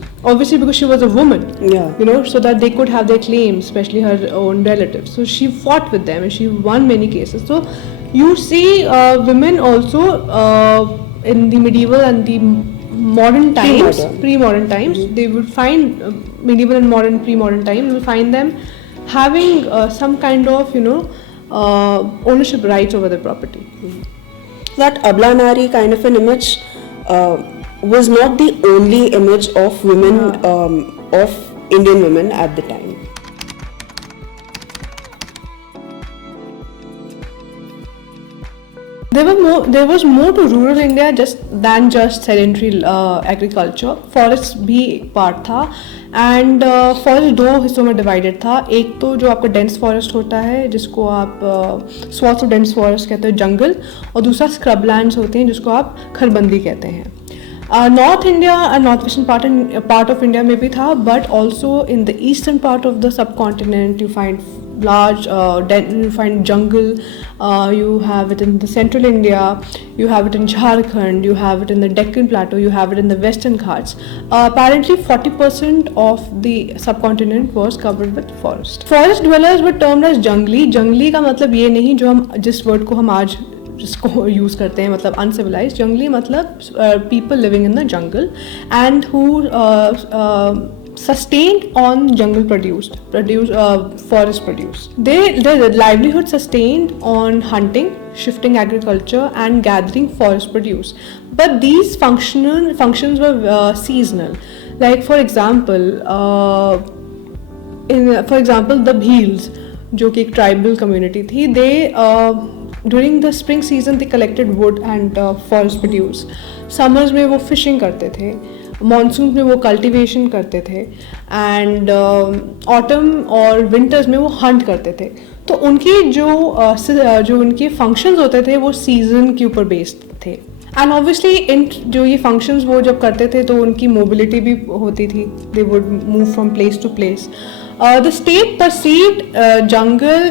she was a woman, so that they could have their claims, especially her own relatives. So she fought with them, and she won many cases. So you see women also in the medieval and the modern times, pre-modern times, they would find medieval and modern, pre-modern times, you will find them having some kind of ownership rights over the property. That Abla Nari kind of an image was not the only image of women, of Indian women at the time. There was more to rural India than just sedentary agriculture. Forests भी एक part था, and forest दो हिस्सों में divided था. एक तो जो आपका dense forest होता है, जिसको आप swaths of dense forest कहते हैं, जंगल, और दूसरा scrub lands होते हैं, जिसको आप खरबंदी कहते हैं. North India and northwestern part of India में भी था, but also in the eastern part of the subcontinent you find large you find jungle. You have it in the central India, you have it in Jharkhand, you have it in the Deccan Plateau, you have it in the Western Ghats. Apparently 40% of the subcontinent was covered with forest. Forest dwellers were termed as jungli. Jungli का मतलब ये नहीं जो हम जिस word को हम आज जिसको यूज़ करते हैं, मतलब uncivilized. जंगली मतलब people living in the jungle and who sustained on jungle forest produce. Their livelihood sustained on hunting, shifting agriculture, and gathering forest produce. But these functions were seasonal. Like for example, the Bheels, जो कि एक tribal community थी, they during the spring season they collected wood and forest produce. Summers में वो fishing करते थे, monsoon में वो cultivation करते थे, and autumn और winters में वो hunt करते थे. तो उनकी जो उनके functions होते थे वो season के ऊपर based थे. And obviously जो ये functions वो जब करते थे तो उनकी mobility भी होती थी. They would move from place to place. The state perceived jungle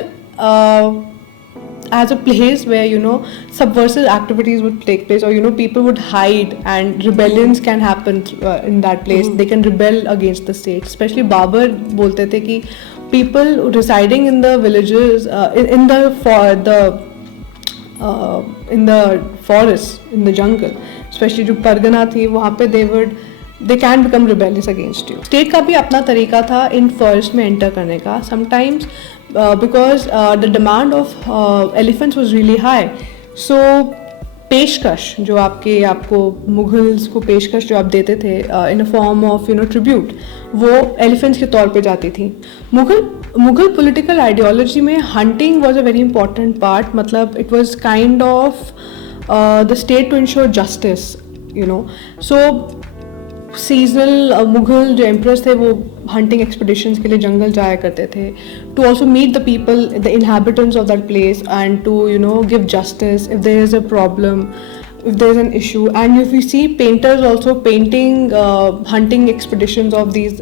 as a place where subversive activities would take place, or people would hide and rebellions can happen in that place. They can rebel against the state. Especially Babar bolte the ki people residing in the villages in the forests, in the jungle, especially जो परगना थी वहाँ पे they would they can become rebellious against you. State का भी अपना तरीका था इन forest में एंटर करने का. Sometimes because the demand of elephants was really high, so पेशकश जो आपको मुगल्स को पेशकश जो आप देते थे in a form of tribute, वो एलिफेंट्स के तौर पे जाती थी. मुगल पॉलिटिकल आइडियोलॉजी में hunting was a very important part. मतलब it was kind of the state to ensure justice, so seasonal Mughal जो एम्परर्स थे वो हंटिंग एक्सपीडिशंस के लिए जंगल जाया करते थे, to also meet the people, the inhabitants of that place, and to give justice if there is a problem, if there is an issue. And if you see painters also painting hunting expeditions of these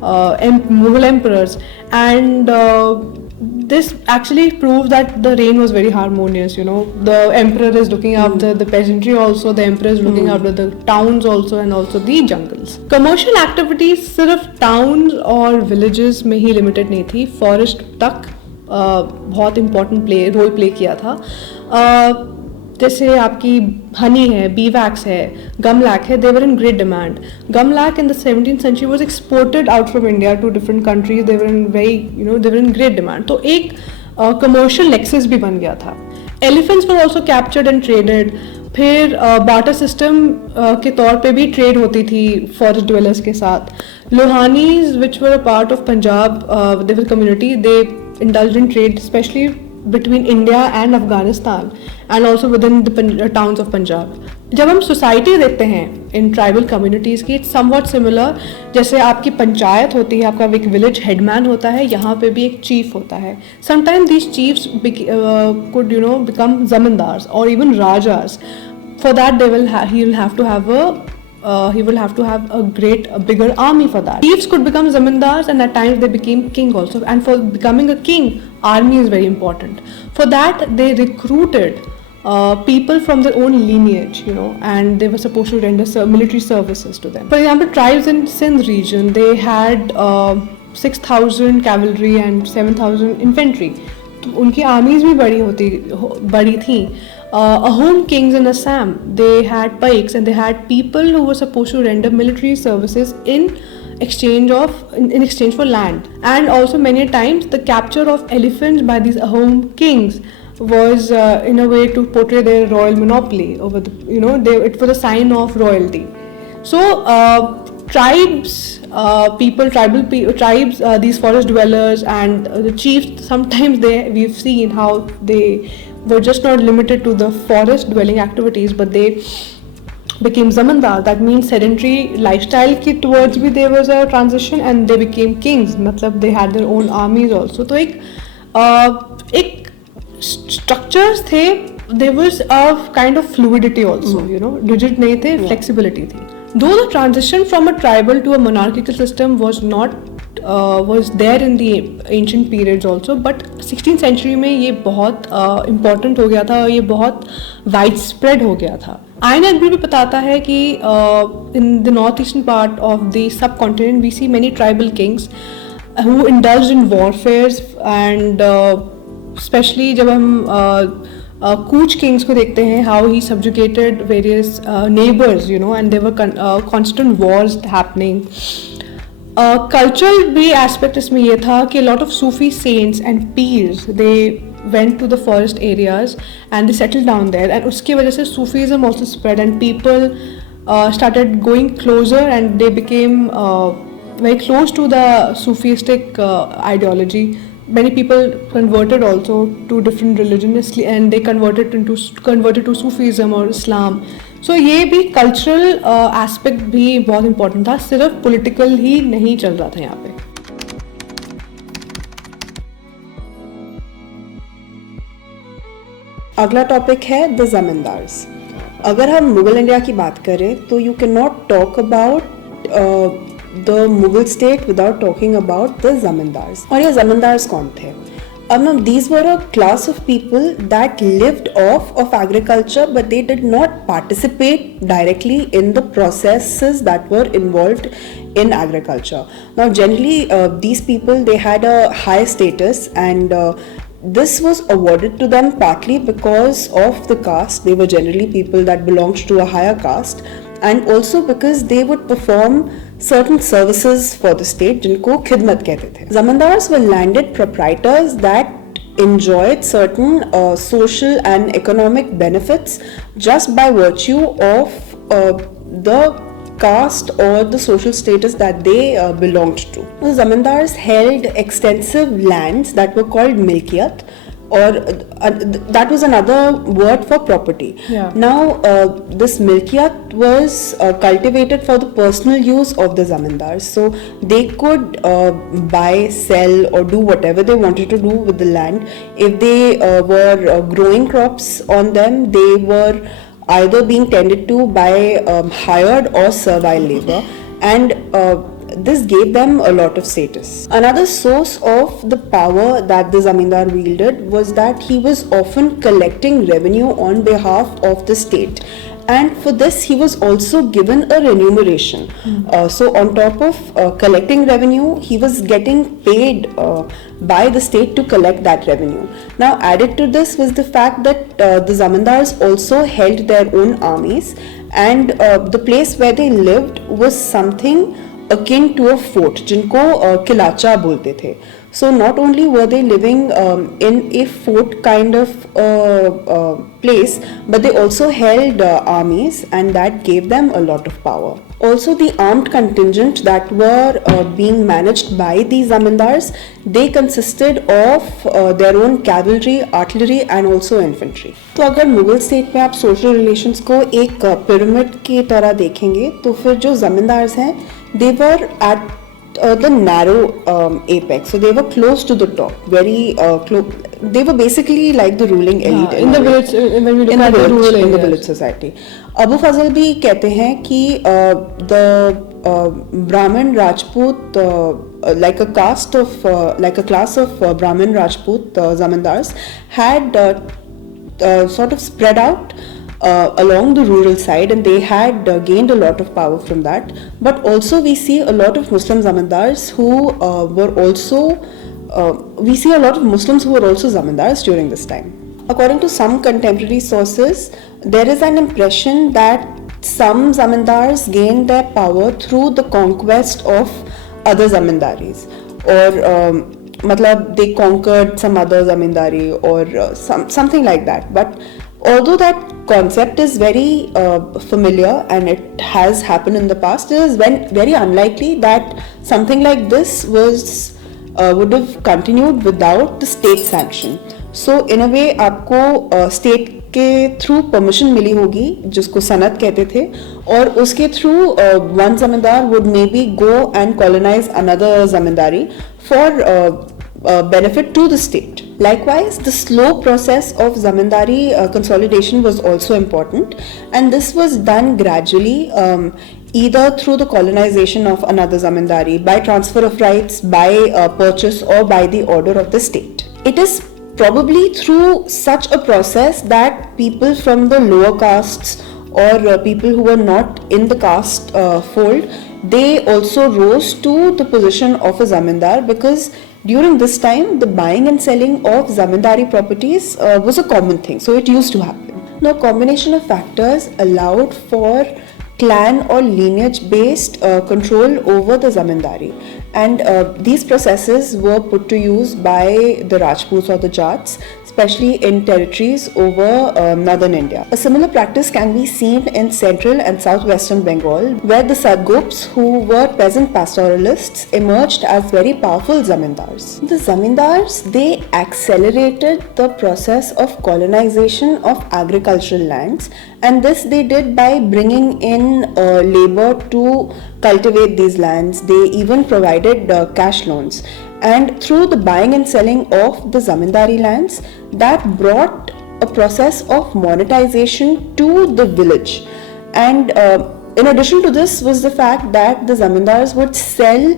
Mughal emperors, and this actually proves that the reign was very harmonious. The emperor is looking after the peasantry also, the emperor is looking after the towns also, and also the jungles. Commercial activities सिर्फ towns और villages में ही limited नहीं थी, forest तक बहुत important role play किया था. जैसे आपकी हनी है, बी वैक्स है, गम लैक है, they were in great demand. Gum lac in the 17th century was exported out from India to different countries. They were in they were in great demand. तो एक commercial nexus भी बन गया था. Elephants were also captured and traded. फिर barter system के तौर पे भी ट्रेड होती थी फॉरेस्ट ड्वेलर्स के साथ. Lohanis which were a part of Punjab, they were community, they indulge in trade especially between India and Afghanistan, and also within the towns of Punjab. जब हम सोसाइटी देखते हैं इन ट्राइबल कम्युनिटीज़ की, it's somewhat similar. जैसे आपकी पंचायत होती है, आपका एक विलेज हेडमैन होता है, यहाँ पे भी एक चीफ होता है. Sometime these chiefs could become zamindars or even rajas. For that he will have to have a bigger army for that. Chiefs could become zamindars, and at times they became king also. And for becoming a king, army is very important. For that, they recruited people from their own lineage, and they were supposed to render military services to them. For example, tribes in Sindh region, they had 6,000 cavalry and 7,000 infantry. तो उनकी armies भी बड़ी थी. Ahom kings in Assam, they had pikes, and they had people who were supposed to render military services in exchange for land. And also many times the capture of elephants by these Ahom kings was in a way to portray their royal monopoly over it was a sign of royalty. So tribes, these forest dwellers and the chiefs, sometimes we've seen how they were just not limited to the forest dwelling activities, but they became zamindar. That means sedentary lifestyle towards भी there was a transition, and they became kings. मतलब they had their own armies also. तो एक structures थे. There was a kind of fluidity also, rigid नहीं थे, flexibility थी. Though the transition from a tribal to a monarchical system was there in the ancient periods also, but 16th century में ये बहुत important हो गया था, और ये बहुत widespread हो गया था. आयन अकबर भी बताता है कि in the northeastern part of the subcontinent we see many tribal kings who indulged in warfares, and especially जब हम कूच किंग्स को देखते हैं, how he subjugated various neighbors, and there were constant wars happening. Cultural भी aspect इसमें ये था कि lot of Sufi saints and peers, they went to the forest areas and they settled down there, and उसकी वजह से Sufism also spread, and people started going closer, and they became very close to the Sufistic ideology. Many people converted also to different religions, and they converted to Sufism or Islam. So ये भी cultural aspect भी बहुत important था, सिर्फ political ही नहीं चल रहा था यहाँ पे. अगला टॉपिक है द जमींदार्स. अगर हम मुगल इंडिया की बात करें तो you can not talk about the Mughal state without talking about the zamindars. और ये जमींदार्स कौन थे? These were a class of people that lived off of agriculture, but they did not participate directly in the processes that were involved in agriculture. Now, generally, these people, they had a high status, and this was awarded to them partly because of the caste. They were generally people that belonged to a higher caste, and also because they would perform certain services for the state जिनको खिदमत कहते थे. Zamindars were landed proprietors that enjoyed certain social and economic benefits just by virtue of the caste or the social status that they belonged to. The zamindars held extensive lands that were called milkiyat, or that was another word for property. Yeah. Now this milkiyat was cultivated for the personal use of the zamindars, so they could buy, sell or do whatever they wanted to do with the land. If they were growing crops on them, they were either being tended to by hired or servile labor, and this gave them a lot of status. Another source of the power that the zamindar wielded was that he was often collecting revenue on behalf of the state, and for this he was also given a remuneration. So on top of collecting revenue, he was getting paid by the state to collect that revenue. Now added to this was the fact that the zamindars also held their own armies, and the place where they lived was something akin to a fort जिनको किलाचा बोलते थे. So not only were they living in a fort kind of place, but they also held armies, and that gave them a lot of power. Also, the armed contingent that were being managed by these zamindars, they consisted of their own cavalry, artillery and also infantry. तो अगर Mughal state में आप social relations को एक pyramid की तरह देखेंगे, तो फिर जो जमींदार्स हैं, they were at the narrow apex, so they were close to the top, very close. They were basically like the ruling elite in the village. When we look at the rural in the areas. village society. Abu Fazl भी कहते हैं कि the Brahmin Rajput, like a caste of like a class of Brahmin Rajput zamindars had sort of spread out along the rural side, and they had gained a lot of power from that. But also we see a lot of Muslim zamindars who were also we see a lot of Muslims who were also zamindars during this time. According to some contemporary sources, there is an impression that some zamindars gained their power through the conquest of other zamindaris, or matlab they conquered some other zamindari, or something like that. But although that concept is very familiar and it has happened in the past, it is very unlikely that something like this would have continued without the state sanction. So in a way आपको state के through permission मिली होगी, जिसको सनत कहते थे, और उसके through one zamindar would maybe go and colonize another zamindari for benefit to the state. Likewise, the slow process of zamindari consolidation was also important, and this was done gradually, either through the colonization of another zamindari, by transfer of rights, by purchase, or by the order of the state. It is probably through such a process that people from the lower castes, or people who were not in the caste fold, they also rose to the position of a zamindar, because during this time the buying and selling of zamindari properties was a common thing, so it used to happen. Now, a combination of factors allowed for clan or lineage based control over the zamindari, and these processes were put to use by the Rajputs or the Jats, especially in territories over northern India. A similar practice can be seen in central and southwestern Bengal, where the Sargops, who were peasant pastoralists, emerged as very powerful zamindars. The zamindars, they accelerated the process of colonization of agricultural lands, and this they did by bringing in labor to cultivate these lands. They even provided cash loans. And through the buying and selling of the zamindari lands, that brought a process of monetization to the village. And in addition to this was the fact that the zamindars would sell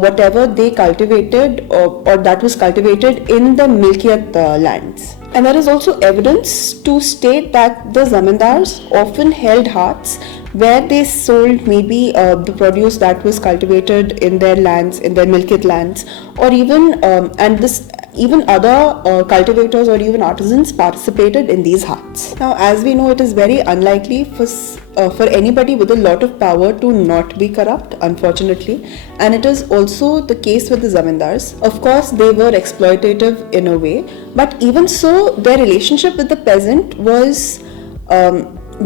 whatever they cultivated or that was cultivated in the milkiyat lands. And there is also evidence to state that the zamindars often held haats where they sold maybe the produce that was cultivated in their lands, in their milkiyat lands, or even and this even other cultivators or even artisans participated in these huts. Now, as we know, it is very unlikely for anybody with a lot of power to not be corrupt, unfortunately, and it is also the case with the zamindars. Of course, they were exploitative in a way, but even so, their relationship with the peasant was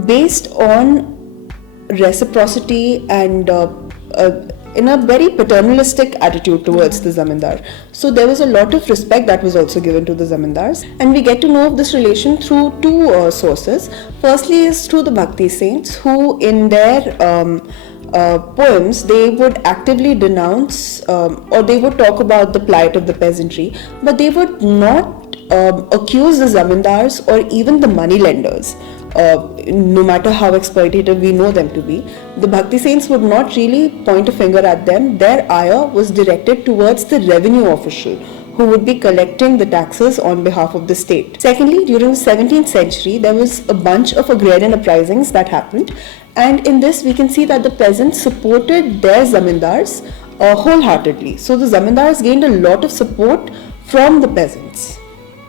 based on reciprocity and in a very paternalistic attitude towards the zamindar. So there was a lot of respect that was also given to the zamindars, and we get to know of this relation through two sources. Firstly is through the Bhakti saints, who in their poems they would actively denounce or they would talk about the plight of the peasantry, but they would not accuse the zamindars or even the money lenders. No matter how exploitative we know them to be, the Bhakti saints would not really point a finger at them. Their ire was directed towards the revenue official who would be collecting the taxes on behalf of the state. Secondly, during the 17th century, there was a bunch of agrarian uprisings that happened, and in this we can see that the peasants supported their zamindars wholeheartedly. So the zamindars gained a lot of support from the peasants.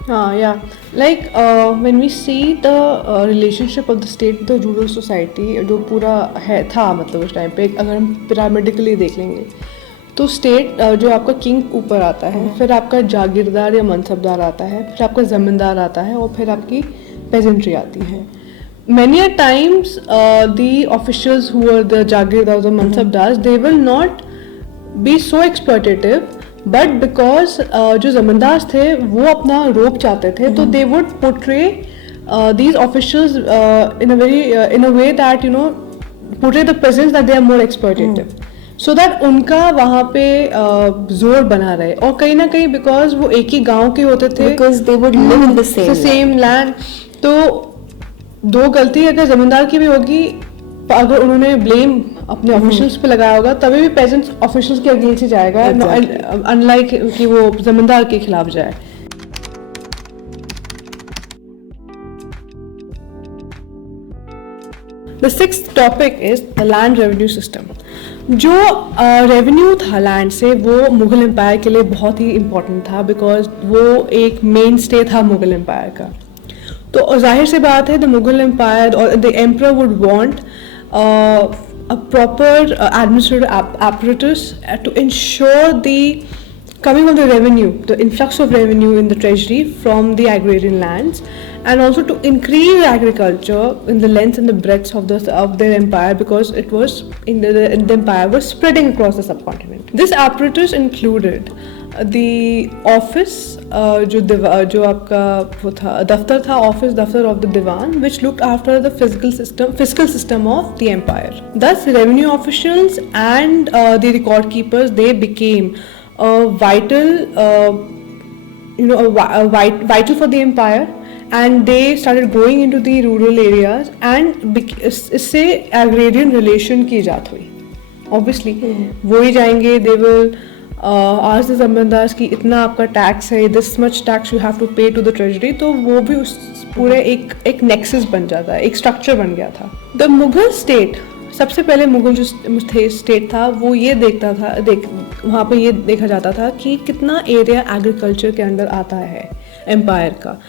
Yeah, like when we see the relationship of the state with the rural society, जो पूरा है था मतलब उस time पे, अगर हम पिरामिडिकली देख लेंगे तो स्टेट जो आपका किंग ऊपर आता है, फिर आपका जागीरदार या मनसबदार आता है, फिर आपका जमींदार आता है और फिर आपकी पेजेंट्री आती है. Many a times the officials who were the jagirdars or mansabdars, they will not be so exploitative, but because जो जमींदार थे वो अपना रोप चाहते थे, तो they would portray these officials in a way that portray the peasants that they are more exploitative, so that उनका वहाँ पे जोर बना रहे. और कहीं ना कहीं बिकॉज वो एक ही गांव के होते थे, because they would live in the same land, तो दो गलती अगर जमींदार की भी होगी, अगर उन्होंने ब्लेम अपने ऑफिशियल्स पे लगाया होगा, तभी भी पेजेंट्स ऑफिशियल्स के अगेंस्ट ही जाएगा, अनलाइक कि वो जमींदार के खिलाफ जाए. The sixth topic is the land revenue system. जो रेवेन्यू था लैंड से, वो मुगल एम्पायर के लिए बहुत ही इम्पोर्टेंट था, बिकॉज वो एक मेन स्टे था मुगल एम्पायर का. तो जाहिर सी बात है, द मुगल एम्पायर और the emperor would want a proper administrative apparatus to ensure the coming of the revenue, the influx of revenue in the treasury from the agrarian lands, and also to increase agriculture in the length and the breadth of their empire, because it was the empire was spreading across the subcontinent. This apparatus included the office, जो आपका वो था दफ्तर था, office दफ्तर of the divan, which looked after the fiscal system of the empire. Thus, revenue officials and the record keepers, they became vital vital for the empire, and they started going into the rural areas, and इससे agrarian relation की इजाद हुई. Obviously, वो ही जाएंगे, they will आज the जमींदार की इतना आपका टैक्स है, this much tax you have to pay to the treasury, तो वो भी उस पूरे एक नेक्सस बन जाता है, एक स्ट्रक्चर बन गया था. द मुगल स्टेट, सबसे पहले मुगल जो स्टेट था वो ये देखता था, वहाँ पे ये देखा जाता था कि कितना एरिया एग्रीकल्चर के अंदर आता है एम्पायर का.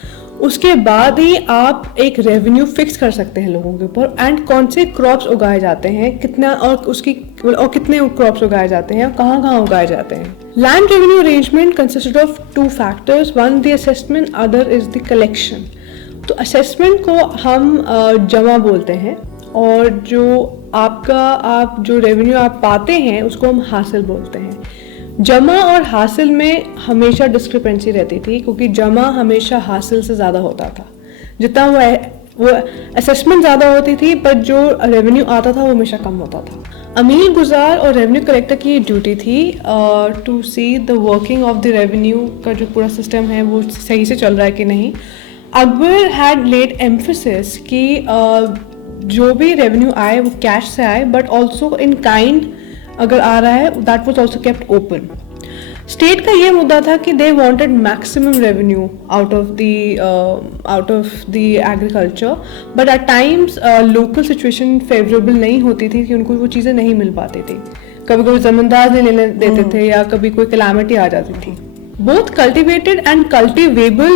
उसके बाद ही आप एक रेवेन्यू फिक्स कर सकते हैं लोगों के ऊपर, एंड कौन से क्रॉप्स उगाए जाते हैं, कितना और कितने क्रॉप्स उगाए जाते हैं और कहाँ उगाए जाते हैं. Land revenue arrangement consisted of two factors, one the assessment, other is the collection. तो असेसमेंट को हम जमा बोलते हैं, और जो आप जो रेवेन्यू आप पाते हैं उसको हम हासिल बोलते हैं. जमा और हासिल में हमेशा डिस्क्रिपेंसी रहती थी, क्योंकि जमा हमेशा हासिल से ज़्यादा होता था. जितना वो असेसमेंट ज़्यादा होती थी, पर जो रेवेन्यू आता था वो हमेशा कम होता था. अमीर गुजार और रेवेन्यू कलेक्टर की ड्यूटी थी to see the working of the revenue का जो पूरा सिस्टम है वो सही से चल रहा है कि नहीं. अकबर हैड लेड एम्फेसिस कि जो भी रेवेन्यू आए वो कैश से आए, बट ऑल्सो इन काइंड अगर आ रहा है, that was also kept open. State का ये मुद्दा था कि they wanted maximum revenue out of the agriculture, but at times local situation favourable नहीं होती थी कि उनको वो चीज़ें नहीं मिल पाती थी. कभी कभी जमींदार नहीं लेने देते थे, या कभी कोई कैलामिटी आ जाती थी. both cultivated and cultivable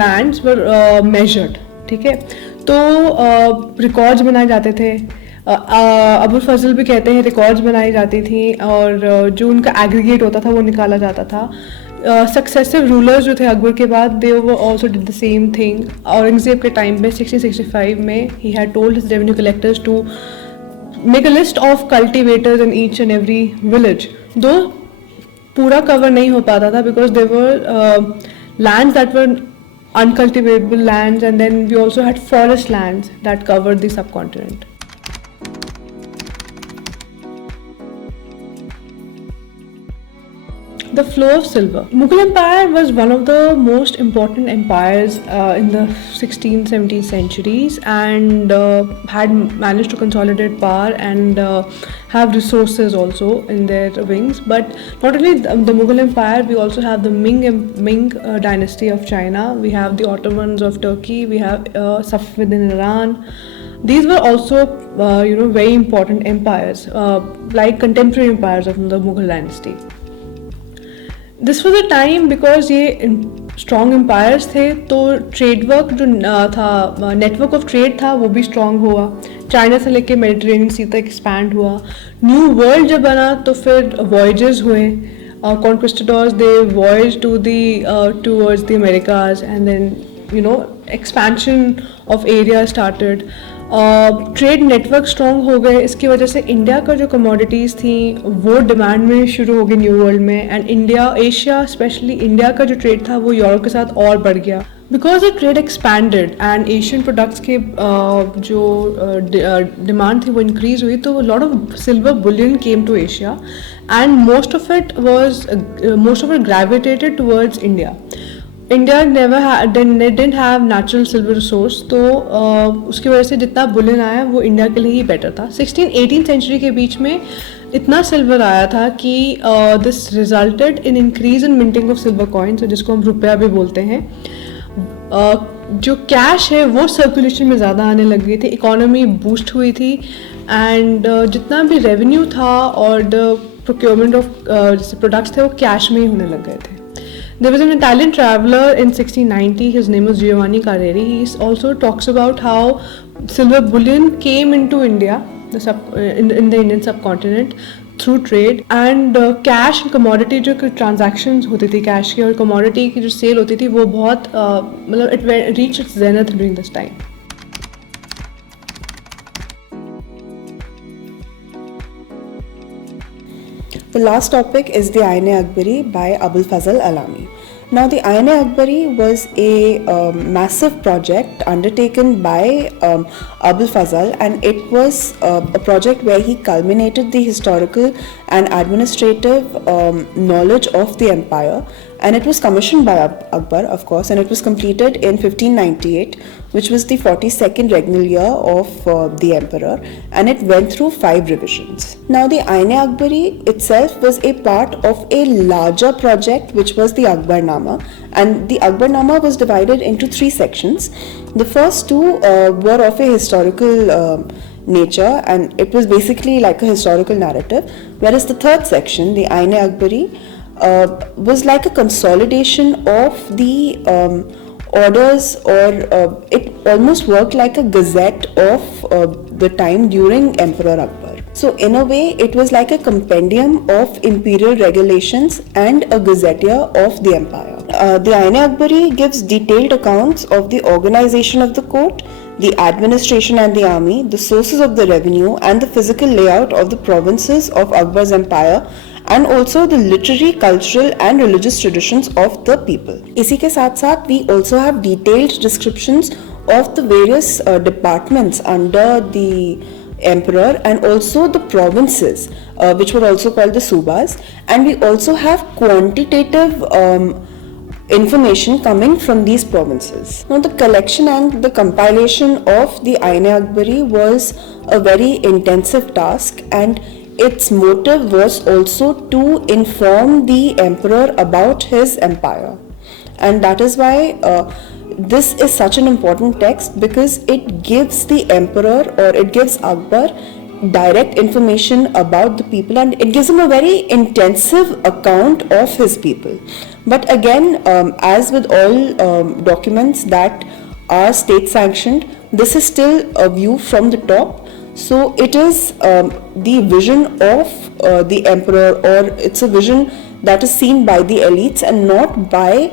lands were measured. ठीक है, तो रिकॉर्ड्स बनाए जाते थे. अबुल फजल भी कहते हैं रिकॉर्ड्स बनाई जाती थी और जो उनका एग्रीगेट होता था वो निकाला जाता था. सक्सेसिव रूलर्स जो थे अकबर के बाद दे वो also did the same thing. Aurangzeb के टाइम पे 1665 में ही had told his revenue collectors to make a list of cultivators in each and every village. Though पूरा कवर नहीं हो पाता था because there were lands that were uncultivatable lands, and then we also had forest lands that covered the subcontinent. The flow of silver. Mughal Empire was one of the most important empires in the 16th, 17th centuries, and had managed to consolidate power and have resources also in their wings. But not only the Mughal Empire, we also have the Ming dynasty of China. We have the Ottomans of Turkey. We have Safavid in Iran. These were also, very important empires, like contemporary empires of the Mughal dynasty. This was a time because ये strong empires थे तो trade work जो था, network of trade था, वो भी strong हुआ. China से लेके मेडिटेरेनियन सी तक एक्सपैंड हुआ. न्यू वर्ल्ड जब बना तो फिर वॉयजेस हुए. Conquistadors they voyage towards the Americas and then expansion of area started. Trade network strong हो गए. इसकी वजह से इंडिया का जो कमोडिटीज़ थी वो डिमांड में शुरू हो गई न्यू वर्ल्ड में. एंड एशिया स्पेशली इंडिया का जो ट्रेड था वो यूरोप के साथ और बढ़ गया. Because the trade expanded and Asian products के जो डिमांड थी वो इंक्रीज हुई तो lot of silver bullion came to Asia and most of it gravitated towards India. India didn't have natural silver resource, तो उसकी वजह से जितना बुलियन आया वो इंडिया के लिए ही बेटर था. 16-18 सेंचुरी के बीच में इतना सिल्वर आया था कि this resulted in increase in minting of silver coins, जिसको हम रुपया भी बोलते हैं. जो कैश है वो सर्कुलेशन में ज़्यादा आने लग गई थी. इकोनॉमी बूस्ट हुई थी एंड जितना भी रेवेन्यू था और द प्रोक्योरमेंट ऑफ जैसे प्रोडक्ट्स थे वो कैश में ही होने लग गए थे. There was an Italian traveler in 1690, his name was Giovanni Carreri. He also talks about how silver bullion came into India, in the Indian subcontinent through trade, and cash and commodity जो transactions होती थी cash की और commodity की जो sale होती थी वो बहुत it reached its zenith during this time. The last topic is the Ain-e-Akbari by Abul Fazl Alami. Now, the Ain-e-Akbari was a massive project undertaken by Abul Fazl, and it was a project where he culminated the historical and administrative knowledge of the empire, and it was commissioned by Akbar, of course, and it was completed in 1598, which was the 42nd regnal year of the emperor, and it went through 5 revisions. Now, the Ain-e-Akbari itself was a part of a larger project, which was the Akbarnama, and the Akbarnama was divided into 3 sections. The first 2 were of a historical nature, and it was basically like a historical narrative, whereas the third section, the Ain-e-Akbari, was like a consolidation of the orders, or it almost worked like a gazette of the time during Emperor Akbar. So in a way it was like a compendium of imperial regulations and a gazetteer of the empire. The Ain-e-Akbari gives detailed accounts of the organization of the court, the administration and the army, the sources of the revenue, and the physical layout of the provinces of Akbar's empire, and also the literary, cultural and religious traditions of the people. इसी के साथ साथ we also have detailed descriptions of the various departments under the emperor, and also the provinces which were also called the subas, and we also have quantitative information coming from these provinces. Now, the collection and the compilation of the Ain-e-Akbari was a very intensive task, and its motive was also to inform the emperor about his empire, and that is why this is such an important text, because it gives the emperor, or it gives Akbar, direct information about the people, and it gives him a very intensive account of his people. But again, as with all documents that are state sanctioned, this is still a view from the top. So it is the vision of the emperor, or it's a vision that is seen by the elites and not by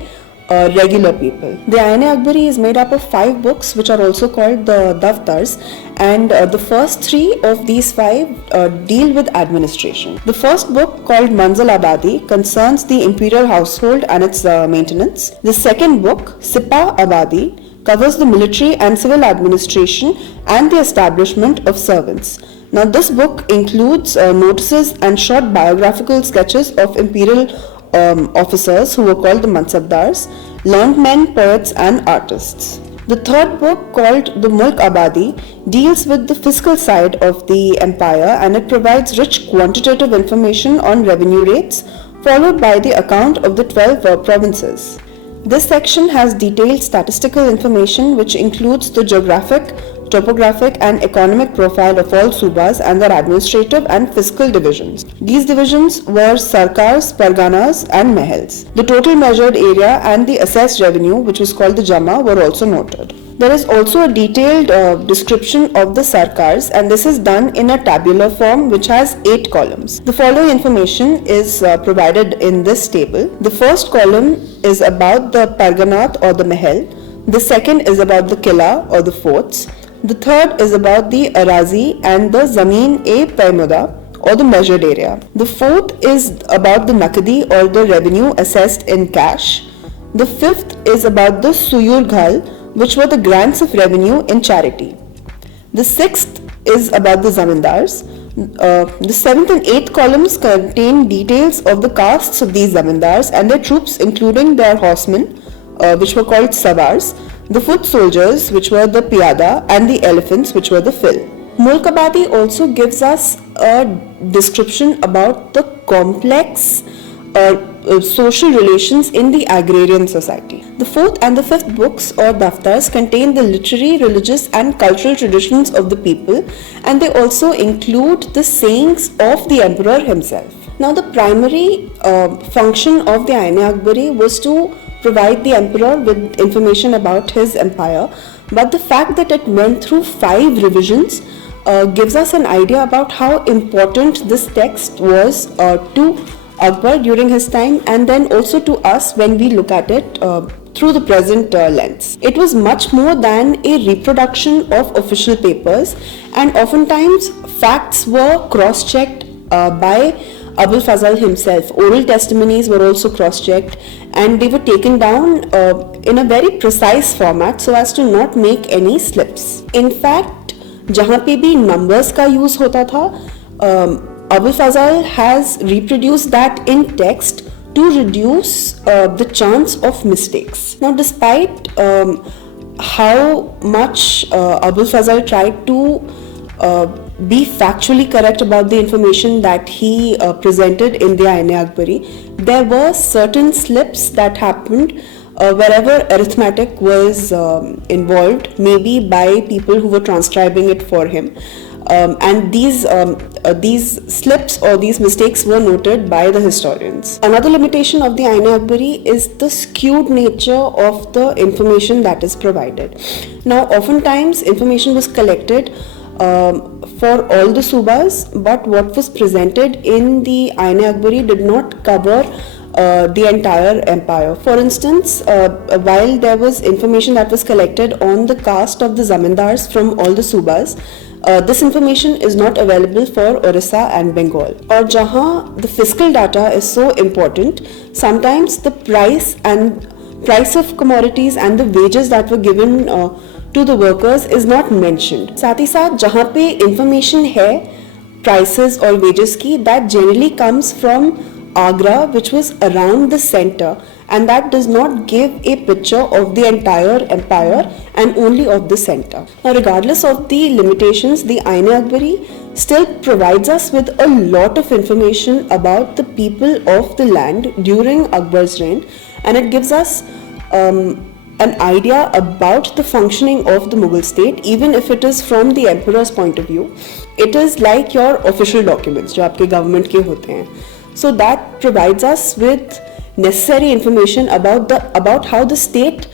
regular people. The Ain-e-Akbari is made up of 5 books, which are also called the Daftars, and the first 3 of these 5 deal with administration. The first book, called Manzil Abadi, concerns the imperial household and its maintenance. The second book, Sipah Abadi, covers the military and civil administration and the establishment of servants. Now, this book includes notices and short biographical sketches of imperial officers who were called the Mansabdars, learned men, poets and artists. The third book, called the Mulk Abadi, deals with the fiscal side of the empire, and it provides rich quantitative information on revenue rates, followed by the account of the 12 provinces. This section has detailed statistical information which includes the geographic, topographic and economic profile of all subas and their administrative and fiscal divisions. These divisions were sarkars, parganas and mahals. The total measured area and the assessed revenue, which was called the jama, were also noted. There is also a detailed description of the sarkars, and this is done in a tabular form which has 8 columns. The following information is provided in this table. The first column is about the parganat or the mahal. The second is about the killa or the forts. The third is about the arazi and the zameen-e-paymuda or the measured area. The fourth is about the nakdi or the revenue assessed in cash. The fifth is about the suyur ghal, which were the grants of revenue in charity. The sixth is about the zamindars. The 7th and 8th columns contain details of the castes of these zamindars and their troops, including their horsemen, which were called savars, the foot soldiers, which were the piyada, and the elephants, which were the fil. Mulk Abadi also gives us a description about the complex social relations in the agrarian society. The 4th and the 5th books or daftars contain the literary, religious and cultural traditions of the people, and they also include the sayings of the emperor himself. Now, the primary function of the Ain-e-Akbari was to provide the emperor with information about his empire, but the fact that it went through 5 revisions gives us an idea about how important this text was to Akbar during his time, and then also to us when we look at it through the present lens. It was much more than a reproduction of official papers, and oftentimes facts were cross-checked by Abul Fazl himself. Oral testimonies were also cross-checked, and they were taken down in a very precise format so as to not make any slips. In fact, जहाँ पे भी numbers का use होता था, Abul Fazl has reproduced that in text to reduce the chance of mistakes. Now, despite how much Abul Fazl tried to be factually correct about the information that he presented in the Ain-e-Akbari, there were certain slips that happened wherever arithmetic was involved, maybe by people who were transcribing it for him. And these slips or these mistakes were noted by the historians. Another limitation of the Ain-e-Akbari is the skewed nature of the information that is provided. Now, oftentimes information was collected for all the subas, but what was presented in the Ain-e-Akbari did not cover the entire empire. For instance, while there was information that was collected on the caste of the zamindars from all the subas, this information is not available for Orissa and Bengal. Or jahan the fiscal data is so important, sometimes the price of commodities and the wages that were given to the workers is not mentioned. साथ ही साथ जहाँ पे information है prices or wages की, that generally comes from Agra, which was around the center, and that does not give a picture of the entire empire and only of the center. Now, regardless of the limitations, the Ain-e-Akbari still provides us with a lot of information about the people of the land during Akbar's reign, and it gives us an idea about the functioning of the Mughal state, even if it is from the emperor's point of view. It is like your official documents जो आपके government के होते हैं. So that provides us with necessary information about how the state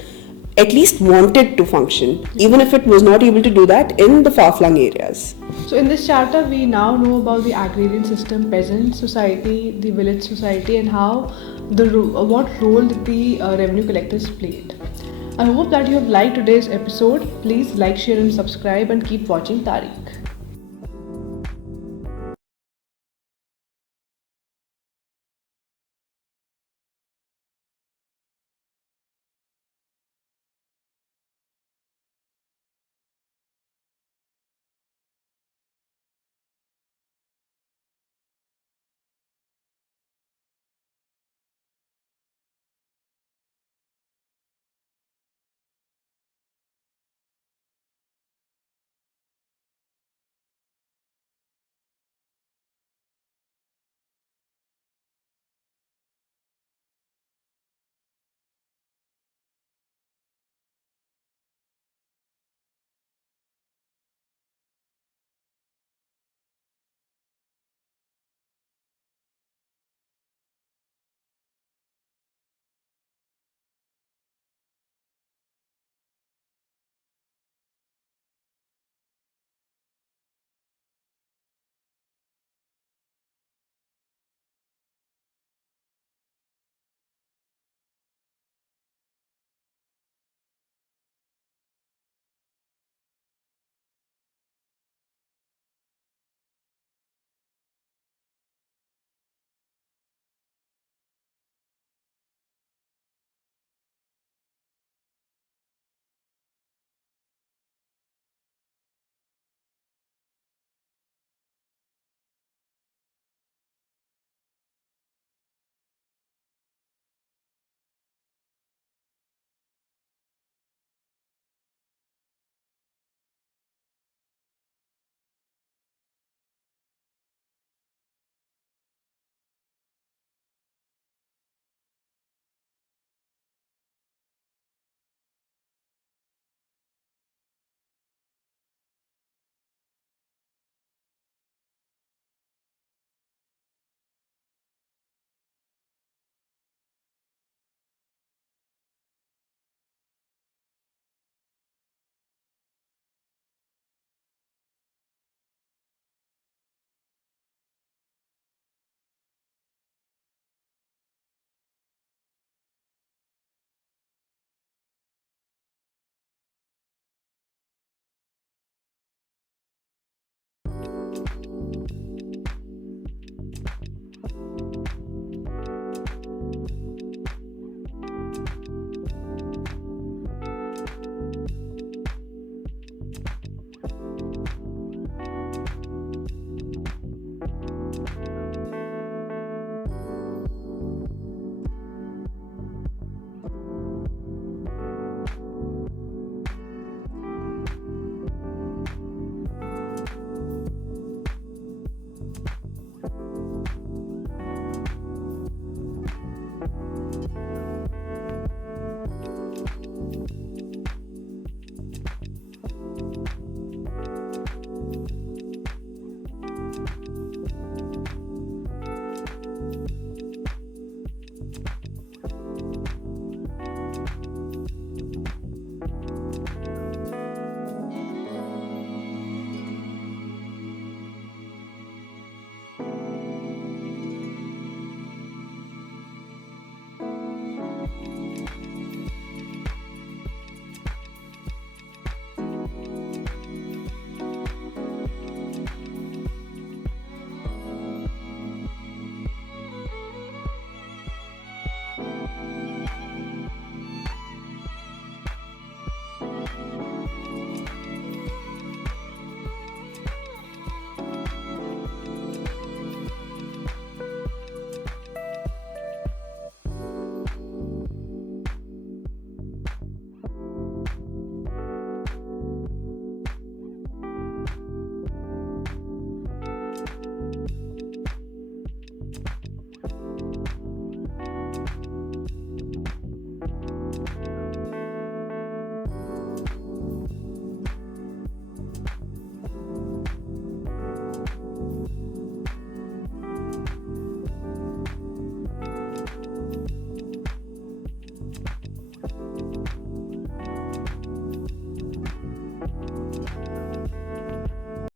at least wanted to function, even if it was not able to do that in the far-flung areas. So in this charter, we now know about the agrarian system, peasant society, the village society, and how what role the revenue collectors played. I hope that you have liked today's episode. Please like, share, and subscribe, and keep watching Tariq.